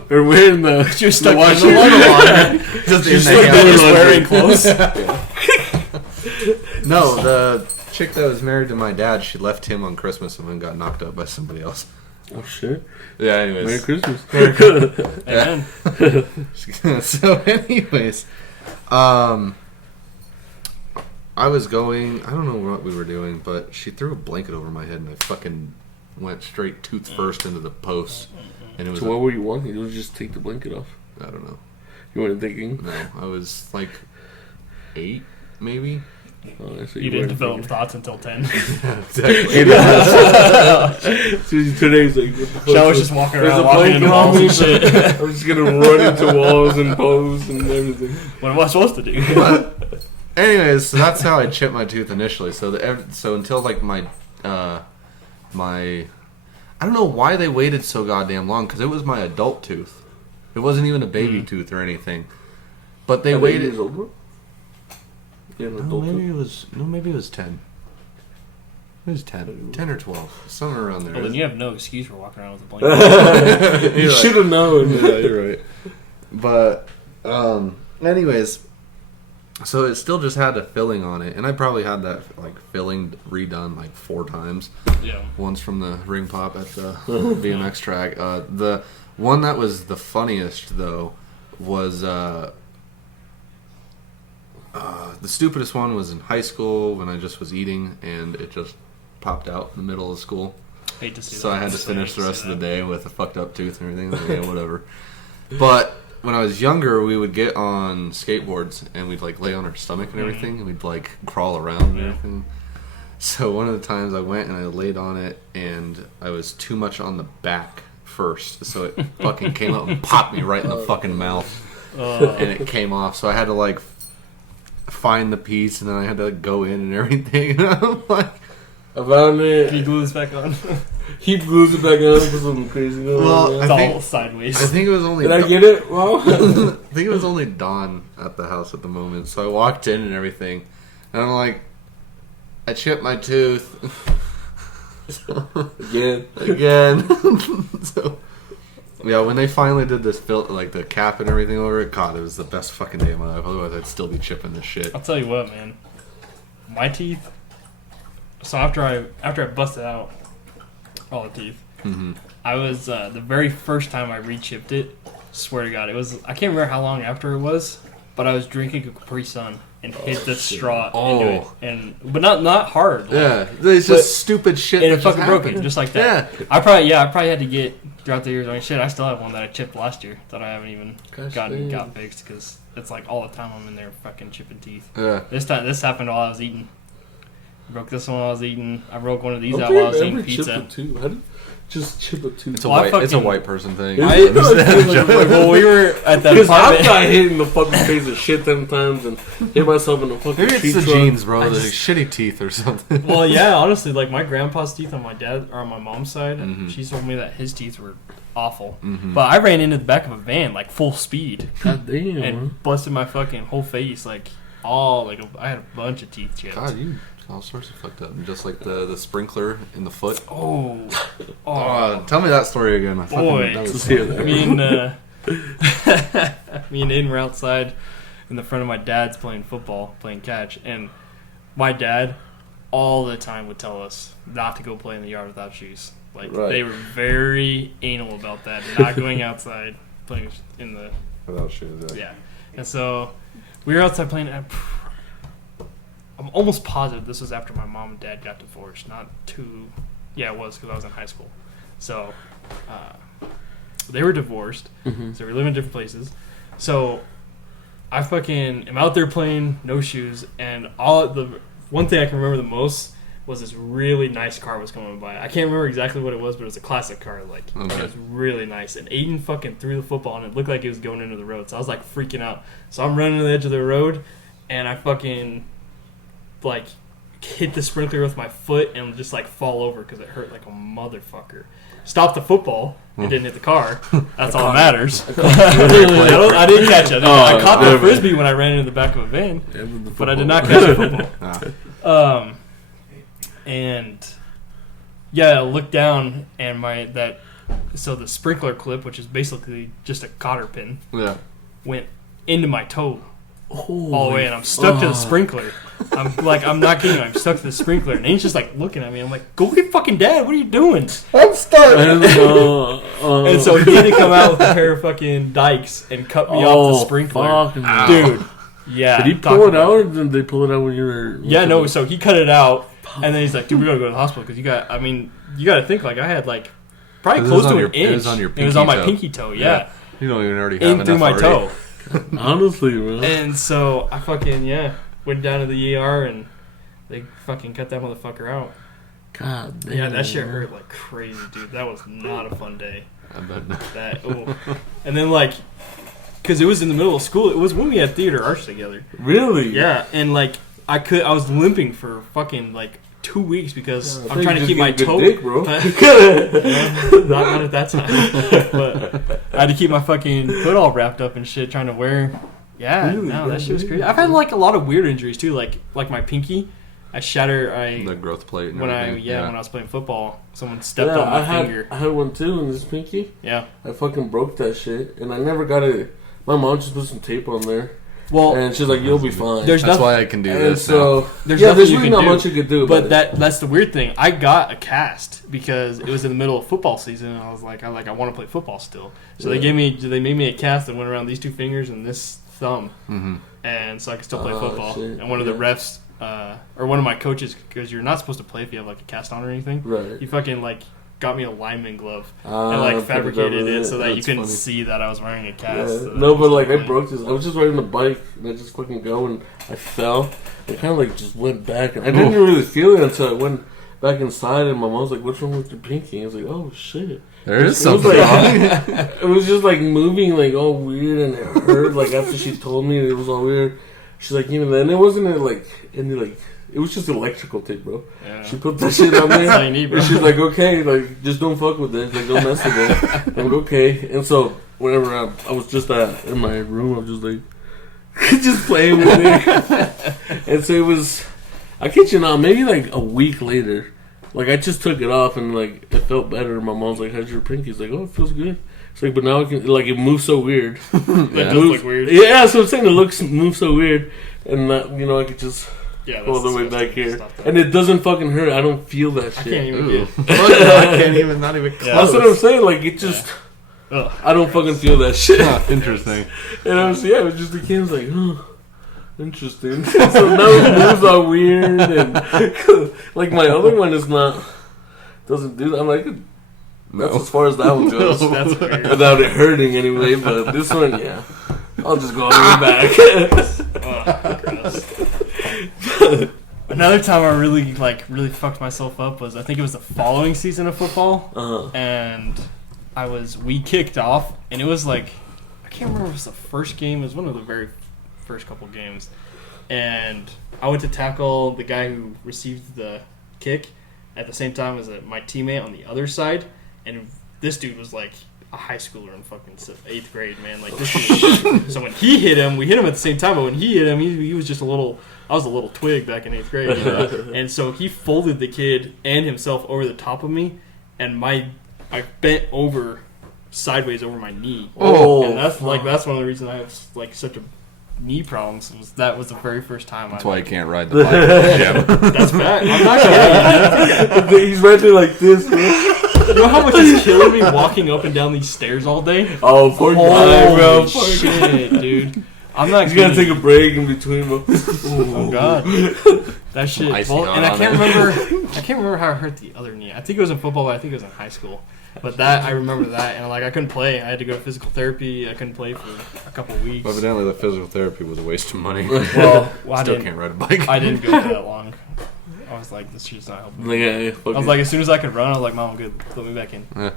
Or wearing the... She was stuck in washing- the laundry. just She's in stuck the in the wearing clothes. No, the chick that was married to my dad, she left him on Christmas and then got knocked up by somebody else. Oh, shit. Yeah, anyways. Merry Christmas. Amen. So, anyways, I was going, I don't know what we were doing, but she threw a blanket over my head and I fucking went straight tooth first into the post. And it was, So what were you wanting? You would just take the blanket off. I don't know. You weren't thinking? No, I was like 8, maybe. Oh, so You didn't weren't develop thinking. thoughts until 10. Exactly. So today's like, what the fuck? Shall was just walking There's around, a walking blanket into on walls me. and shit. I'm just gonna run into walls and pose and everything. What am I supposed to do? But, anyways, so that's how I chipped my tooth initially. So until like my I don't know why they waited so goddamn long because it was my adult tooth. It wasn't even a baby tooth or anything. But they waited. Years old, bro? Yeah, an No, adult maybe tooth. it was 10. It was 10. 10 or 12. Somewhere around there. Well, then you have no excuse for walking around with a blanket. You You're should have known. yeah, you're right. But, anyways, so it still just had a filling on it, and I probably had that like filling redone like 4 times. Yeah. Once from the ring pop at the BMX track. The one that was the funniest though was the stupidest one was in high school when I just was eating and it just popped out in the middle of school. Hate to see So that. I had to finish the rest of the day with a fucked up tooth and everything. Like, yeah, whatever. But when I was younger, we would get on skateboards and we'd like lay on our stomach and everything, and we'd like crawl around and everything. So one of the times I went and I laid on it, and I was too much on the back first, so it fucking came up and popped me right in the fucking mouth, and it came off. So I had to like find the piece, and then I had to go in and everything. And I'm like, I found Can you it. glue this back on? He glues it back on for some crazy. Well, It's I think- all sideways. I think it was only. Did I get it? Wow. I think it was only Dawn at the house at the moment, so I walked in and everything, and I'm like, I chipped my tooth again. So yeah, when they finally did this like the cap and everything over it, God, it was the best fucking day of my life. Otherwise, I'd still be chipping this shit. I'll tell you what, man. My teeth. So after I busted out all the teeth, Mm-hmm. I was the very first time I re-chipped it. Swear to God, it was. I can't remember how long after it was, but I was drinking a Capri Sun and hit the straw into it, but not hard. Like, Yeah, it's just stupid shit. and that it fucking just broke happened. it just like that. Yeah. I probably had to get throughout the years. I mean, shit, I still have one that I chipped last year that I haven't even Gosh, got dang. fixed because it's like all the time I'm in there fucking chipping teeth. Yeah. This happened while I was eating. I broke this one while I was eating. I broke one of these I out don't while I was think eating I've ever chipped pizza. a tooth. How do you just chip a tooth? It's a Well, I white. It's a fucking- white person thing. Is I- it? No, it's like- Well, we were at that Because I've apartment. got hit in the fucking face a shit ton times and hit myself in the fucking Maybe it's tree the trunk. genes, bro. I The just- shitty teeth or something. Well, yeah, honestly, like my grandpa's teeth on my dad or on my mom's side, Mhm. she told me that his teeth were awful. Mhm. But I ran into the back of a van like full speed God damn. man. and busted my fucking whole face like all like I had a bunch of teeth chipped. God, you all sorts of fucked up. Just like the sprinkler in the foot. Oh, Tell me that story again. Boy. That Let's was hear that. me and Aiden were outside in the front of my dad's playing football, playing catch, and my dad all the time would tell us not to go play in the yard without shoes. Like Right. they were very anal about that, not going outside playing in the without shoes. yeah. And so we were outside playing. I'm almost positive this was after my mom and dad got divorced. Not too, yeah, it was because I was in high school. So they were divorced. Mhm. So we live in different places. So I fucking am out there playing, no shoes, and all the one thing I can remember the most was this really nice car was coming by. I can't remember exactly what it was, but it was a classic car. Like Okay. it was really nice. And Aiden fucking threw the football, and it looked like it was going into the road. So I was like freaking out. So I'm running to the edge of the road, and I fucking like hit the sprinkler with my foot and just like fall over because it hurt like a motherfucker. Stopped the football. It didn't hit the car. That's all that matters. I didn't catch it. I caught the frisbee when I ran into the back of a van, Yeah, with the but I did football. not catch the football. Ah. And yeah, I looked down and so the sprinkler clip, which is basically just a cotter pin, Yeah. went into my toe Holy all the way, and I'm stuck to the fuck. sprinkler. I'm not kidding you. I'm stuck to the sprinkler, and he's just like looking at me. I'm like, "Go get fucking dad! What are you doing?" I'm stuck. And so he had to come out with a pair of fucking dikes and cut me off the sprinkler, fuck. dude. Yeah. Did he talk pull it about- out, or did they pull it out when you were? Yeah, no. So he cut it out, and then he's like, "Dude, we gotta go to the hospital because you got." I mean, you got to think like I had like probably It was close to on an your- inch. it was on your It was on my pinky toe. pinky toe. Yeah, You don't even already have in through enough my already. toe. Honestly, bro. And so I fucking went down to the ER and they fucking cut that motherfucker out. God damn. Yeah, that shit hurt like crazy, dude. That was not a fun day. I bet. That and then like, cause it was in the middle of school. It was when we had theater arts together. Really? Yeah, and like I was limping for fucking like 2 weeks because Yeah, I I'm think trying to you keep my just toe. get a good dick, bro. not at that time. But I had to keep my fucking foot all wrapped up and shit, trying to wear. Yeah, Really? no, that shit was Yeah. crazy. I've had like a lot of weird injuries too, like my pinky. I shattered. The growth plate. And When I everything. when I was playing football, someone stepped Yeah, on my I had finger. I had one too in this pinky. Yeah. I fucking broke that shit, and I never got it. My mom just put some tape on there, Well, and she's like, "You'll be fine." there's That's nothing. why I can do and this so There's yeah, nothing there's you really can not do. much you could do. But about it. that's the weird thing. I got a cast because it was in the middle of football season, and I was like, I want to play football still. So Yeah. they made me a cast that went around these two fingers and this thumb, Mm-hmm. and so I could still play Oh, football. shit. And one of the Yeah. refs, or one of my coaches, because you're not supposed to play if you have like a cast on or anything. right. He fucking like got me a lineman glove and I like put it fabricated over it there. so that you That's couldn't funny. see that I was wearing a Yeah. cast. so that No, I but was like I playing. broke this. I was just riding a bike and I just fucking go and I fell. It kind of like just went back. And I didn't really feel it until I went back inside and my mom was like, "What's wrong with your pinky?" I was like, "Oh shit." There is It was something like- wrong. It was just like moving like all weird and it hurt. Like after she told me it was all weird, she's like, even then it wasn't like any like it was just electrical tape, bro. Yeah. She put that shit on That's all there. you need, bro. And she's like, okay, like just don't fuck with it, like don't mess with it. I'm like, okay. And so whenever I was just in my room, I was just like just playing with it. And so it was, I kid you not, maybe like a week later, like I just took it off and like it felt better. My mom's like, "How's your pinky?" It's like, "Oh, it feels good." It's like, but now it can, like it moves so weird. That Yeah. does look weird. Yeah, so I'm saying it moves so weird, and that, you know I could just Yeah, all the way disgusting. back here, Stop that. and it doesn't fucking hurt. I don't feel that I shit. can't even Ooh. get. I can't even. Not even. Yeah. That's what I'm saying. Like it just, Ugh. I don't fucking feel that shit. Interesting. And I was, yeah, it was just the kid was like, oh, interesting. So now it moves all weird, and like my other one is not, doesn't do that. I'm like, That's as far as that one goes. That's weird. Without it hurting anyway, but this one, yeah. I'll just go all the way back. Gross. Another time I really fucked myself up was I think it was the following season of football, and we kicked off, and it was like I can't remember if it was the first game. It was one of the very first couple games, and I went to tackle the guy who received the kick at the same time as my teammate on the other side, and this dude was like a high schooler in fucking 8th grade, man. Like this dude. So when he hit him, we hit him at the same time. But when he hit him, he was just a little. I was a little twig back in 8th grade, you know? And so he folded the kid and himself over the top of me, and I bent over sideways over my knee. Oh, and that's one of the reasons I have like such a knee problems. That was the very first time. That's why you can't ride the bike. Yeah. That's bad. I'm not kidding. He's right there like this, man. You know how much it's killing me walking up and down these stairs all day? Oh, poor guy, bro. Holy shit, dude. I'm not. He's gonna take a break in between them. Oh god, that shit. Well, and I can't remember how I hurt the other knee. I think it was in football, but I think it was in high school. But I remember that, and like I couldn't play. I had to go to physical therapy. I couldn't play for a couple of weeks. Well, evidently, the physical therapy was a waste of money. Well, I still can't ride a bike. I didn't go for that long. I was like, this shit's not helping me. Yeah, I was like, as soon as I could run, I was like, Mom, I'm good. Put me back in. Yeah.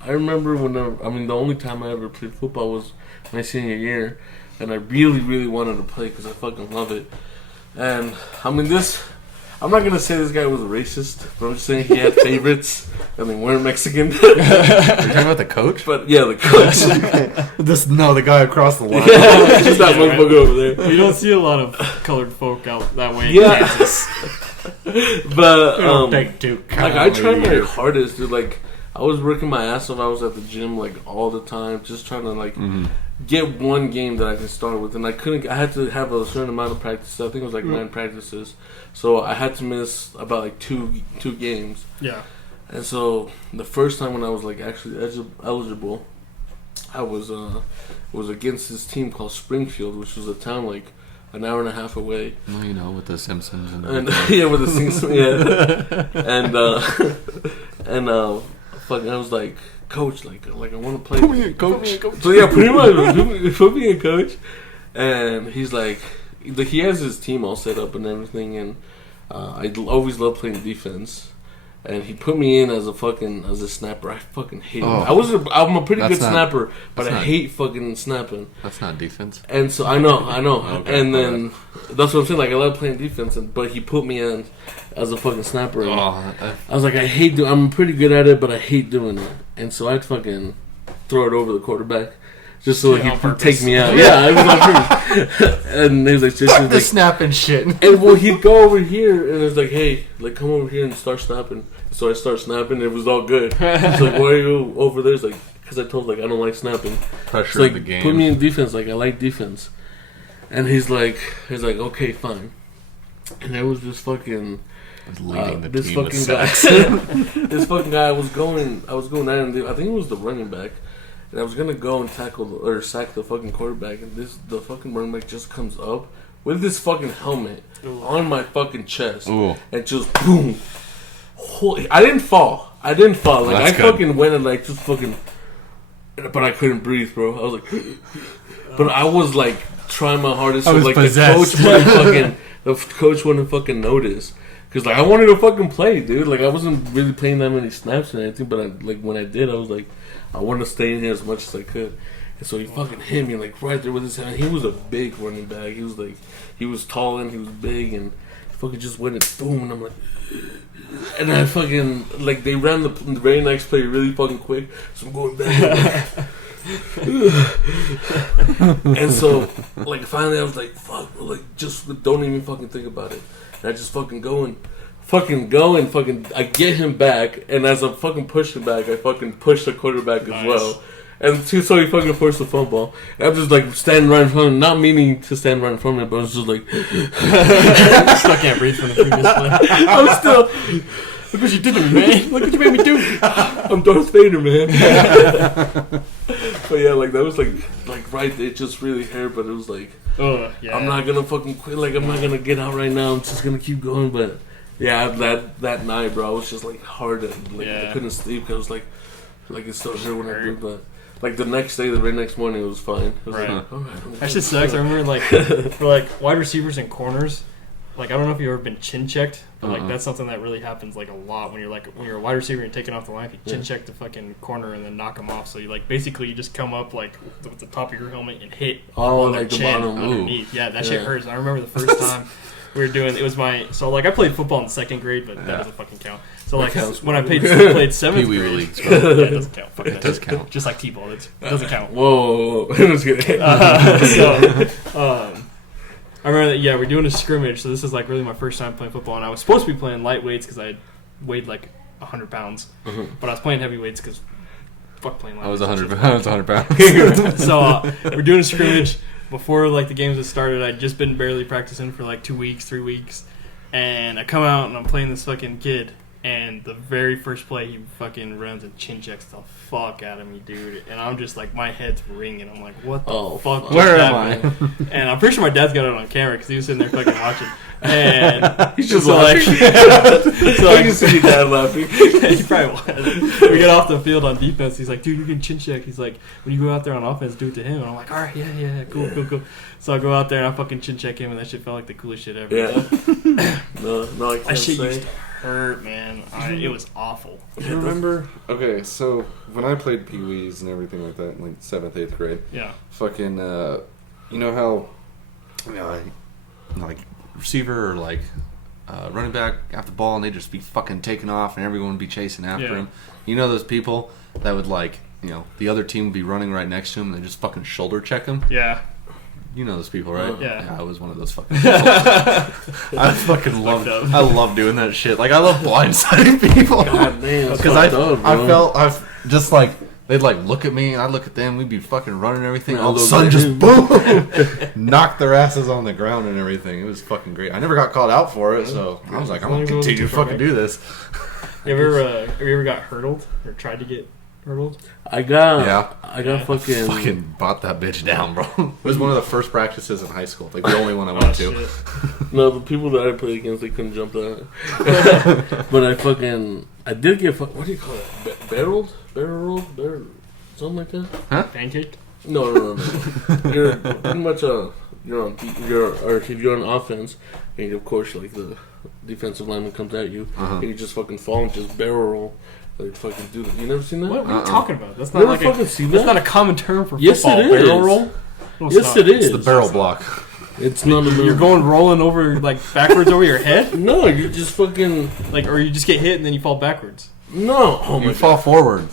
I remember the only time I ever played football was my senior year, and I really, really wanted to play because I fucking love it. And I mean, I'm not gonna say this guy was a racist, but I'm just saying he had favorites, and they weren't Mexican. Are you talking about the coach? But yeah, the coach. The guy across the line. Yeah, just that motherfucker over there. You don't see a lot of colored folk out that way. Yeah. In Kansas. But I tried my here. hardest, dude. Like I was working my ass off. I was at the gym like all the time, just trying to get one game that I can start with, and I couldn't. I had to have a certain amount of practice. I think it was like 9 practices, so I had to miss about like two games. Yeah. And so the first time when I was like actually eligible, I was against this team called Springfield, which was a town like an hour and a half away. Well, you know, with the Simpsons and yeah, with the Simpsons, yeah. And fucking, I was like, coach, like I want to play. Put me in, coach. So yeah, pretty much, put me in, coach. And he's like, he has his team all set up and everything, and I always love playing defense. And he put me in as a snapper. I fucking hate it. I'm a pretty good snapper, but I hate fucking snapping. That's not defense. And so I know. Okay, And then that's what I'm saying. Like I love playing defense, but he put me in as a fucking snapper. I was like, I'm pretty good at it, but I hate doing it. And so I'd fucking throw it over the quarterback. Just so he'd take me out. Yeah, it was on purpose. And he was like, fuck the snapping shit. And well, he'd go over here, and it was like, hey, like, come over here and start snapping. So I start snapping, and it was all good. He's like, why are you over there? It's like, because I told, like, I don't like snapping. Pressure like, in the game. Put me in defense. Like, I like defense. And he's like, okay, fine. And I was just fucking... leading the this team fucking guy. This fucking guy, I was going at him. I think it was the running back. And I was gonna go and sack the fucking quarterback, and the fucking running back just comes up with this fucking helmet on my fucking chest, and just boom. I didn't fall. Like that's I fucking went and like just fucking, but I couldn't breathe, bro. I was like, but I was like trying my hardest. So like the coach wouldn't fucking notice. Cause like I wanted to fucking play, dude. Like I wasn't really playing that many snaps or anything, but when I did, I was like, I wanted to stay in here as much as I could. And so he fucking hit me like right there with his hand. He was a big running back. He was tall and he was big, and he fucking just went and boom. And I'm like, and I fucking like they ran the very next play really fucking quick. So I'm going back. And so like finally I was like, fuck, like just don't even fucking think about it. And I just fucking go and I get him back, and as I'm fucking pushing back, I fucking push the quarterback as well. And so he fucking forced the fumble. And I'm just like standing right in front of him, not meaning to stand right in front of him, but I was just like still can't breathe from the previous play. I'm still look what you did to me, man. Look what you made me do. I'm Darth Vader, man. But yeah, like that was like right there, it just really hurt, but it was like I'm not gonna fucking quit, like I'm not gonna get out right now, I'm just gonna keep going, but Yeah, that night, bro, I was just like hard and like I Yeah. couldn't sleep because like it still hurt when I did that. Like the next day, the very next morning, it was fine. It was Right. like, all right, I'm That good. shit sucks. I remember like for like wide receivers and corners. Like I don't know if you've ever been chin checked, but like that's something that really happens like a lot when you're a wide receiver and you're taking off the line. You chin check the fucking corner and then knock him off. So you like basically you just come up like with the top of your helmet and hit Oh, on their like the chin bottom. underneath. Yeah, that shit Yeah. hurts. I remember the first time we were doing it was my so like I played football in second grade, but that doesn't fucking count. So like counts. when I played seventh Pee-wee grade, leagues, yeah, it doesn't count. Fuck It that. does count. Just like T-ball, it doesn't count. Whoa, it was good. I remember that, yeah, we're doing a scrimmage, so this is like really my first time playing football, and I was supposed to be playing lightweights because I had weighed like 100 pounds, but I was playing heavyweights because fuck playing lightweights. I was 100 pounds. 100 pounds. So we're doing a scrimmage before like the games had started. I'd just been barely practicing for like 2 weeks, 3 weeks, and I come out and I'm playing this fucking kid. And the very first play, he fucking runs and chin checks the fuck out of me, dude. And I'm just like, my head's ringing. I'm like, what the Oh, fuck? fuck. just Where am happened? And I'm pretty sure my dad's got it on camera because he was sitting there fucking watching. And He's just so laughing. so I can see your dad laughing. he probably was. We get off the field on defense. He's like, dude, you can chin check. He's like, when you go out there on offense, do it to him. And I'm like, all right, yeah, cool. So I go out there and I fucking chin check him, and that shit felt like the coolest shit ever. Yeah. No, I can't That shit say. used to hurt, man. It was awful. You remember? Okay, so when I played Pee Wees and everything like that in like 7th, 8th grade, Yeah. fucking, you know how, like receiver or like running back after the ball and they'd just be fucking taking off and everyone would be chasing after Yeah. him. You know those people that would like, the other team would be running right next to him and they just fucking shoulder check him? Yeah. You know those people, right? Yeah. I was one of those fucking people. I fucking love doing that shit. Like I love blindsiding people. God damn, that's Because fucked up, I bro. felt I just like they'd like look at me and I'd look at them. We'd be fucking running and everything. All of a sudden, just boom, knock their asses on the ground and everything. It was fucking great. I never got called out for it, so I was like, I'm gonna continue to fucking do this. Have you ever got hurdled or tried to get hurdled? I got Yeah. fucking bought that bitch down, bro. It was one of the first practices in high school, like the only one I went to. Shit. no, the people that I played against, they couldn't jump that. But I did get what do you call it? Barrel something like that. Pancake? No. You're pretty much if you're on offense, and of course like the defensive lineman comes at you, and you just fucking fall and just barrel roll. Like fucking do that. You never seen that? What are you talking about? That's You not never like fucking seen that's that? not a common term for Yes, football. it is. Barrel roll? No, it's Yes, not. it is. It's the barrel block. It's not a You're going rolling over like backwards over your head, No, you just fucking like, or you just get hit and then you fall backwards. no. Oh my You god. fall forward.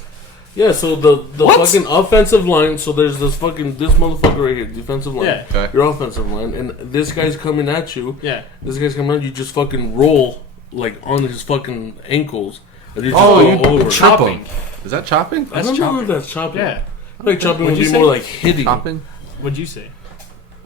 Yeah, so the What? fucking offensive line. So there's this motherfucker right here, defensive line. Yeah. Okay. Your offensive line, and this guy's coming at you. Yeah. This guy's coming at you. Just fucking roll like on his fucking ankles, and you just Oh, go you over. chop Chopping. him. Is that chopping? I don't know chopping. if that's chopping. Yeah. I think chopping What'd would you be say? more like hitting. Chopping? What'd you say?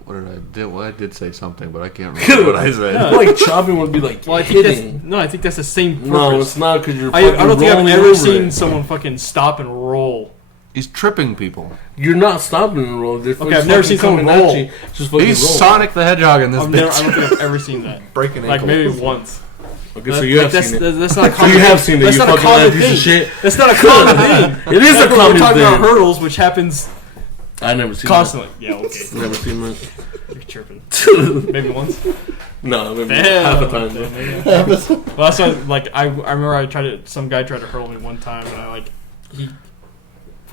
What did I do? Well, I did say something, but I can't remember what I said. I feel like chopping would be like Well, I think hitting. I think that's the same purpose. No, it's not because you're. I don't think I've rolling ever over seen it. someone fucking stop and roll. He's tripping people. You're not stopping and roll. Okay, I've never seen someone roll. Just fucking He's roll. Sonic the Hedgehog in this I bitch. don't think I've ever seen that. Breaking Like ankle. maybe once. Okay, so you have that's, seen it. That's not a So common you have thing. seen it. That's You not a fucking common little piece thing. of shit. That's not a common thing. It is a We're common talking about thing. hurdles, which happens I never seen constantly. Yeah, okay. that. Never seen that. You're chirping. Maybe once. No, maybe Damn. half the time. Though. Well, that's why, like, I remember some guy tried to hurl me one time, and I, like,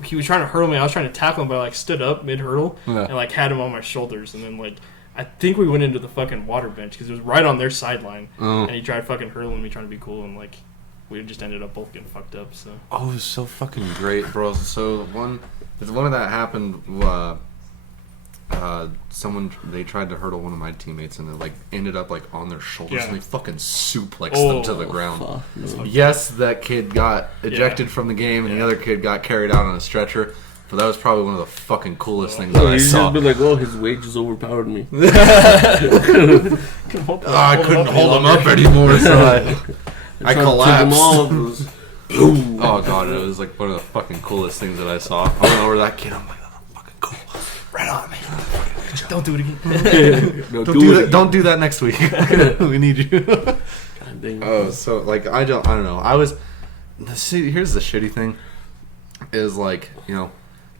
he was trying to hurl me. I was trying to tackle him, but I, like, stood up mid-hurdle Yeah. and, like, had him on my shoulders. And then, like, I think we went into the fucking water bench because it was right on their sideline. Oh. And he tried fucking hurling me, trying to be cool, and, like, we just ended up both getting fucked up, so. Oh, it was so fucking great, bro. So one of that happened. They tried to hurdle one of my teammates, and it like ended up like on their shoulders, Yeah. and they fucking suplexed Oh, them to the ground. Fuck, no. Yes, that kid got ejected from the game, and the other kid got carried out on a stretcher. But that was probably one of the fucking coolest things that No, I you saw. just be like, oh, his weight just overpowered me. I couldn't hold him up anymore, so I collapsed. Oh god, it was like one of the fucking coolest things that I saw. I went over to that kid. I'm like, oh, fucking cool. Right on, man. Don't do it again. No, Don't do that next week. We need you. God Dang. Oh, so like I don't know. I was. See, here's the shitty thing, is like you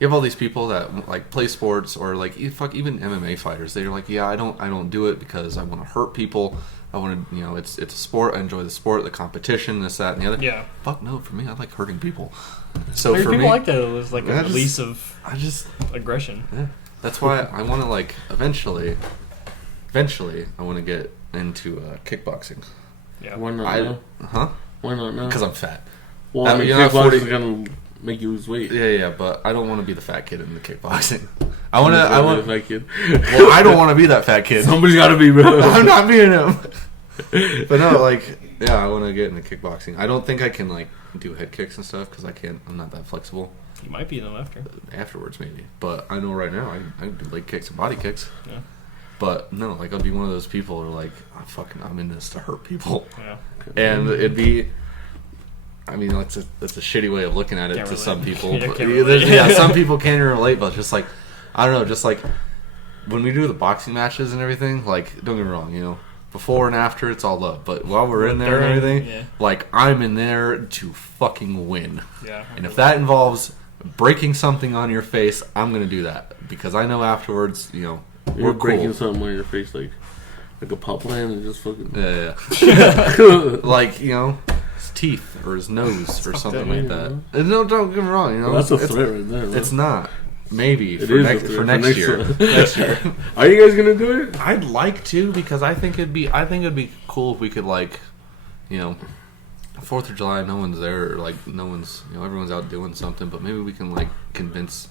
have all these people that like play sports or like even MMA fighters. They're like, yeah, I don't do it because I want to hurt people. I want to, it's a sport. I enjoy the sport, the competition, this, that, and the other. Yeah. Fuck no, for me, I like hurting people. So Maybe for people me, like that. It was like a release of aggression. Yeah. That's why I want to like eventually, I want to get into kickboxing. Yeah. Why not now? Huh? Why not now? Because I'm fat. Well, I mean, kickboxing is gonna make you lose weight. Yeah, but I don't want to be the fat kid in the kickboxing. I want want. that kid. Well, I don't want to be that fat kid. Somebody's got to be, bro. I'm not being him. But no, like, yeah, I want to get into kickboxing. I don't think I can like do head kicks and stuff because I can't. I'm not that flexible. You might be them Afterwards, maybe. But I know right now I can do leg kicks and body kicks. Yeah. But no, like I'll be one of those people who are like, I'm in this to hurt people. Yeah. And it'd be. I mean, that's a shitty way of looking at it Can't to relate. some people. Yeah, But can't relate. yeah, some people can't relate, but just like, I don't know, just like when we do the boxing matches and everything, like, don't get me wrong, before and after, it's all love. But while we're in there and everything, yeah. like, I'm in there to fucking win. Yeah. And if that involves breaking something on your face, I'm going to do that. Because I know afterwards, You're we're breaking cool. something on your face like a pop line and just fucking. Yeah. Like, his teeth or his nose or something like that. And no, don't get me wrong. Well, that's a threat right there. Bro. It's not. Maybe It for, is for next year. Next year. Are you guys gonna do it? I'd like to because I think it'd be cool if we could 4th of July, no one's there, or like no one's, everyone's out doing something, but maybe we can like convince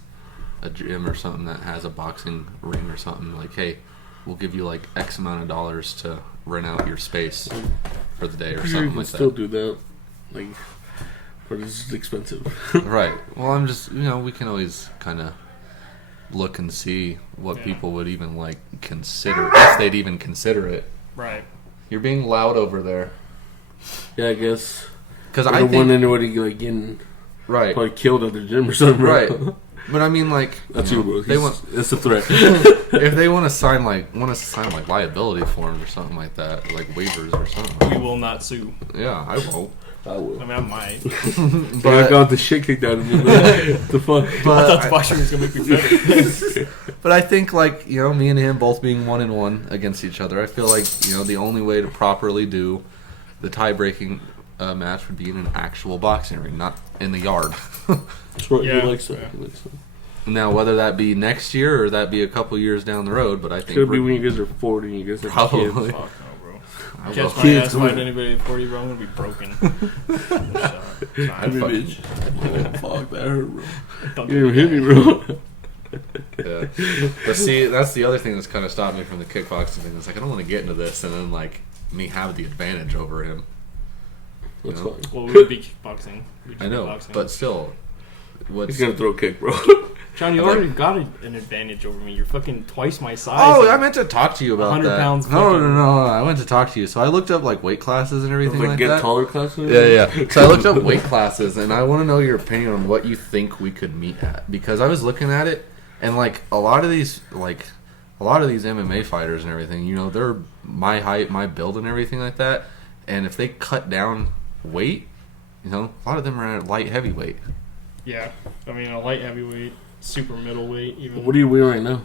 a gym or something that has a boxing ring or something, like, hey, we'll give you like X amount of dollars to rent out your space for the day or You something can like still that. do that, like, but it's expensive. Right. Well, I'm just, we can always kind of look and see what people would even like consider, if they'd even consider it. Right. You're being loud over there. Yeah, I guess. Because I don't want anybody like getting right, probably killed at the gym or something. right. But I mean, like, That's you, bro. They want it's a threat. if they want to sign liability forms or something like that, like waivers or something. We will not sue. Yeah, I won't. I will. I mean, I might. But I got the shit kicked out of me. The fuck. I But thought the boxing was gonna make me better. But I think, like, me and him both being 1-1 against each other, I feel like, the only way to properly do the tie-breaking match would be in an actual boxing ring, not in the yard. Troy, Yeah. he likes that. Yeah. He likes that. Now, whether that be next year or that be a couple years down the road, but I think It's gonna be when you guys are 40 and you guys are Probably. kids. Fuck no, bro. I Catch will. my Kids, ass come fighting on. anybody at 40, bro. I'm gonna be broken. I mean, bitch. Fuck, that hurt, bro. Don't You do didn't hit me, bro. Yeah. But see, that's the other thing that's kind of stopped me from the kickboxing thing. It's like, I don't want to get into this and then, like, me have the advantage over him. That's know? fine. Well, we would be kickboxing. We'd I know, be boxing. but still. What's... He's gonna throw a kick, bro. John, you I'd like- already got an advantage over me. You're fucking twice my size. Oh, and I meant to talk to you about 100 that. pounds No, fucking- I went to talk to you. So I looked up, like, weight classes and everything Like, like get that. taller classes. Yeah. So I looked up weight classes, and I want to know your opinion on what you think we could meet at. Because I was looking at it, and like a lot of these MMA fighters and everything, they're my height, my build, and everything like that. And if they cut down weight, a lot of them are at light heavyweight. Yeah, I mean a light heavyweight, super middleweight, even. What are you wearing right now?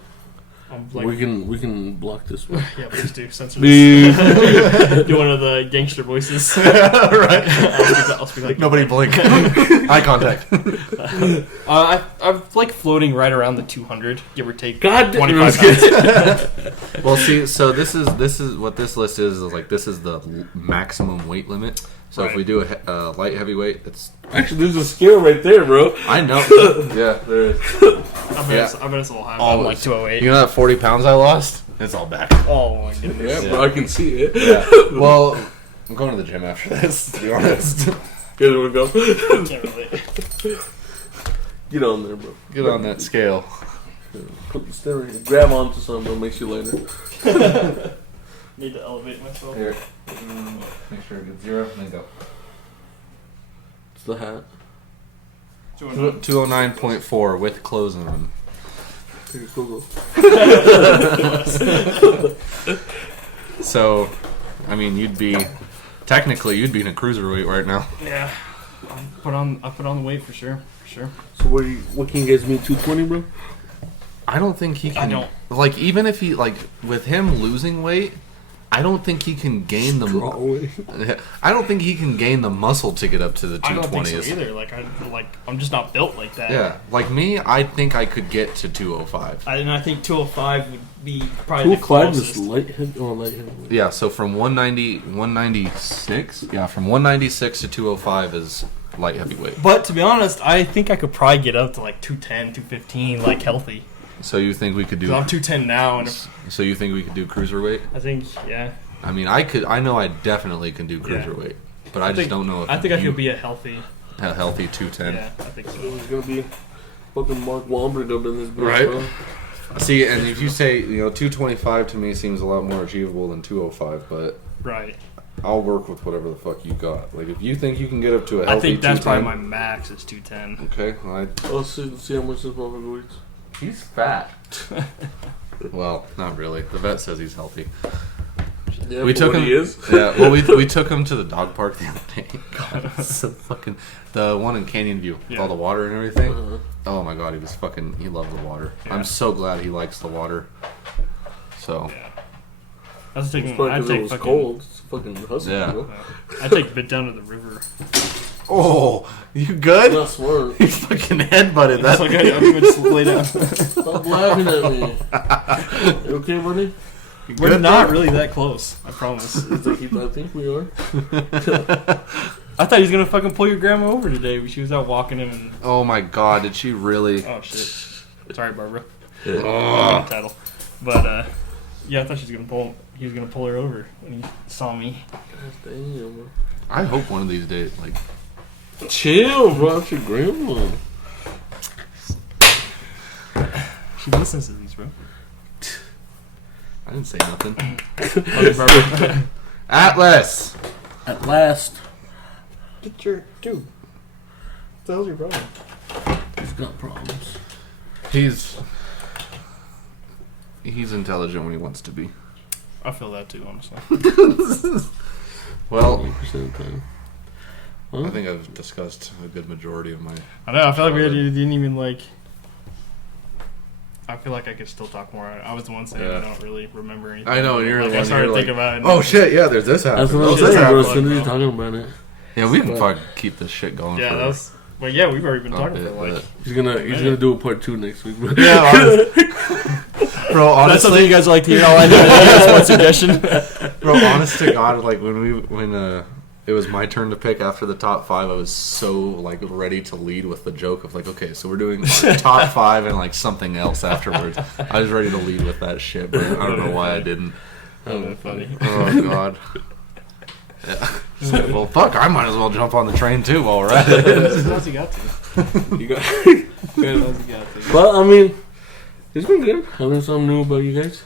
I'm like, We can block this one. yeah, please do censor this. Do one of the gangster voices. Right. I'll speak like Nobody blink. Eye contact. I'm like floating right around the 200, give or take. God damn 25 pounds. Well, see, so this is what this list is like. This is the maximum weight limit. So if Right. we do a light heavyweight, it's Actually, there's a scale right there, bro. I know. Yeah, there is. I bet it's a little high. I'm Always. like 208. You know that 40 pounds I lost? It's all back. Oh my goodness. Yeah, bro, I can see it. Yeah. Well, I'm going to the gym after this, to be honest. Here we go. Can't relate. Get on there, bro. Get on that scale. Grab onto something that'll make you lighter. Need to elevate myself. Here. Make sure it gets 0, and then go. It's the hat. 209.4 with clothes on. Here, go. So, I mean, you'd be technically, you'd be in a cruiserweight right now. Yeah, I put on the weight for sure. So what can you guys meet? 220, bro? I don't think he can. I don't. Like, even if he, like, with him losing weight, I don't think he can gain the. I don't think he can gain the muscle to get up to the 220s. I don't think so either. I'm just not built like that. Yeah, like me, I think I could get to 205. And I think 205 would be probably the 205 closest. is light heavyweight. Yeah, so from 196, from 196 to 205 is light heavyweight. But to be honest, I think I could probably get up to like 210, 215, like healthy. So you think we could do? 'Cause I'm 210 now, and So you think we could do cruiserweight? I think yeah. I mean, I could. I know I definitely can do cruiserweight, but I just don't know if I think I you could be a healthy. a healthy 210. Yeah, I think so. He's gonna be fucking Mark Wahlberg up in this bitch, Right. bro. See, and if you say 225 to me seems a lot more achievable than 205, but Right. I'll work with whatever the fuck you got. Like if you think you can get up to a I healthy think that's 210, probably my max is 210. Okay, well, Let's see how much this motherfucker weighs. he's fat. Well, not really. The vet says he's healthy. Yeah, We for took what him. he is. Yeah, well, we took him to the dog park the other day. God, it's so fucking the one in Canyon View with all the water and everything. Uh-huh. Oh my god, he loved the water. Yeah. I'm so glad he likes the water. So Yeah. I was It's taking. probably I 'cause it take was fucking. cold. It's fucking husky, Yeah. bro. I take a bit down to the river. oh, you It's good? not smart. He fucking headbutted That's that. like I don't even just lay down. Stop laughing at me. You okay, buddy? You We're good, not bro? really that close. I promise. It's like, I think we are. I thought he was gonna fucking pull your grandma over today. She was out walking him and. Oh my god, did she really? Oh shit. Sorry, Barbara. Oh. Title. But yeah, I thought she was gonna pull. He was gonna pull her over when he saw me. Damn, bro. I hope one of these days, like, Chill, bro. It's your grandma. She listens to these, bro. I didn't say nothing. Love you, Barbara. Atlas. At last, Get your dude. What the hell's your problem? he's got problems. He's intelligent when he wants to be. I feel that too, honestly. Well, 80% of the time. Huh? I think I've discussed a good majority of my. I know. I feel like we didn't even like. I feel like I could still talk more. I was the one saying Yeah. I don't really remember anything. I know, and you're the like, I one. started You're like, thinking about it. oh shit, yeah, there's this happening. That's what Oh, I'm this saying, bro. As happened. soon as you're talking about it, Yeah, we can fucking keep this shit going. Yeah, for that was. Well, yeah, we've already been a talking bit, for like. but- he's gonna do a part 2 next week. Bro. Yeah, bro. That's something Honestly, you guys like to hear. All I need is one suggestion. bro. Honest to God, like when it was my turn to pick after the top 5, I was so like ready to lead with the joke of like, okay, so we're doing our top 5 and like something else afterwards. I was ready to lead with that shit, but I don't know why I didn't. Oh, funny. Oh God. Yeah. So, well, fuck. I might as well jump on the train too while we're at it. How's he got to? You got. How's he got to? But I mean, it's been good. I learned something new about you guys.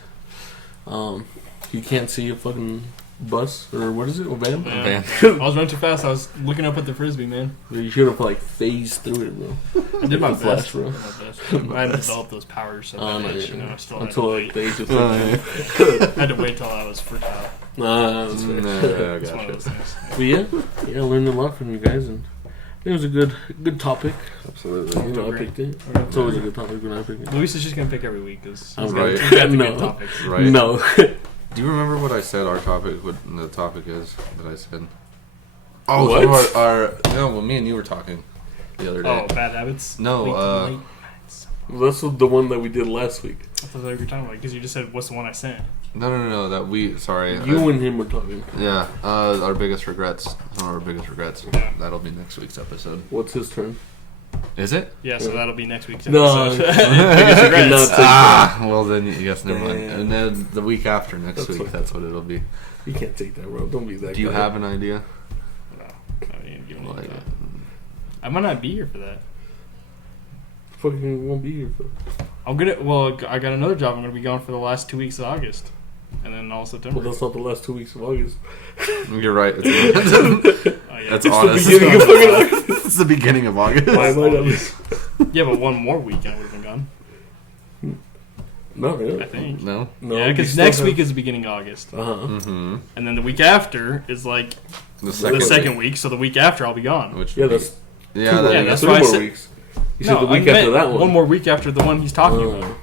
You can't see a fucking bus or what is it? A van? Yeah. Van. I was running too fast. I was looking up at the frisbee, man. You should have like phased through it, bro. I did my The flash, best. bro. I did my best. I hadn't developed those powers at that No, age. yeah. You know, I still had to Until like wait. the age of Oh, 15. I had to wait till I was fertile. Nah, that's fair. No, It's one of gotcha. those things. But yeah, I learned a lot from you guys, and it was a good topic. Absolutely. You know, I picked it. It's always a good topic when I pick it. Luis is just gonna pick every week because I'm right. we got the No. good topics. Right. No. Do you remember what I said? Our topic, what the topic is that I said? Oh, What? well, me and you were talking the other day. Oh, bad habits. No, Late uh, nights. That's the one that we did last week. I thought that you were talking about because you just said what's the one I sent. No. That we. Sorry. You and him were talking. Yeah. Our biggest regrets. One of our biggest regrets. Yeah. That'll be next week's episode. What's his turn? Is it? Yeah, so that'll be next week's No. episode. Biggest regrets. regrets. Well then, yes, never mind. Damn. And then the week after next That's week, what- that's what it'll be. You can't take that, bro. Don't be that. Do you guy. have an idea? No, I didn't give any Like, thought. I might not be here for that. Fucking won't be here for. I'm gonna. Well, I got another job. I'm gonna be gone for the last 2 weeks of August, and then all September. Well, that's not the last 2 weeks of August. You're right. It's, Oh, yeah. that's It's honest. the beginning of fucking August. It's the beginning of August. Why am I not- Yeah, but one more week and I would have been gone. Not really. I think. No. No, Yeah, you because still next have- week is the beginning of August, Uh-huh. Mm-hmm. and then the week after is like The the second. second week. So the week after, I'll be gone. Which Yeah, would be- that's yeah. two more, Yeah, That, that's three why I more said- weeks. You said the week I after meant that one. One more week after the one he's talking about.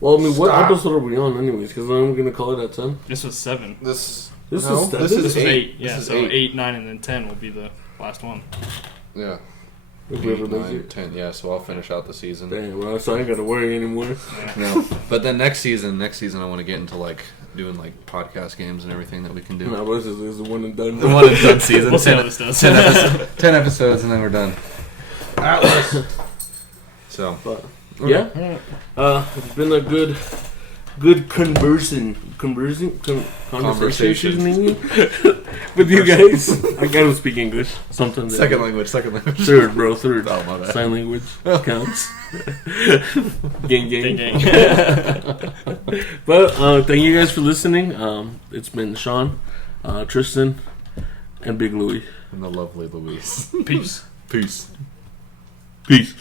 Well, I mean, what Stop. episode are we on, anyways? Because I'm going to call it at 10. This was 7. this. This No, is this this is This was 8. eight. Yeah, This is so eight. 8, 9, and then 10 will be the last one. Yeah. If we ever 8, lose 9, it. 10. Yeah. So I'll finish out the season. Dang, well, so I ain't got to worry anymore. No, but then next season, I want to get into like doing like podcast games and everything that we can do. No, but this is the one and done. The one and done season. We'll see 10, how this does. 10 episodes, and then we're done. Atlas. So But, yeah, it's been a good conversing conversation with you guys. I gotta speak English sometimes. second language. Third, bro, third. Oh my bad. Sign language counts. gang, Gang, gang. gang. But thank you guys for listening. It's been Sean, Tristan, and Big Louie. And the lovely Louise. Peace. Peace. Peace.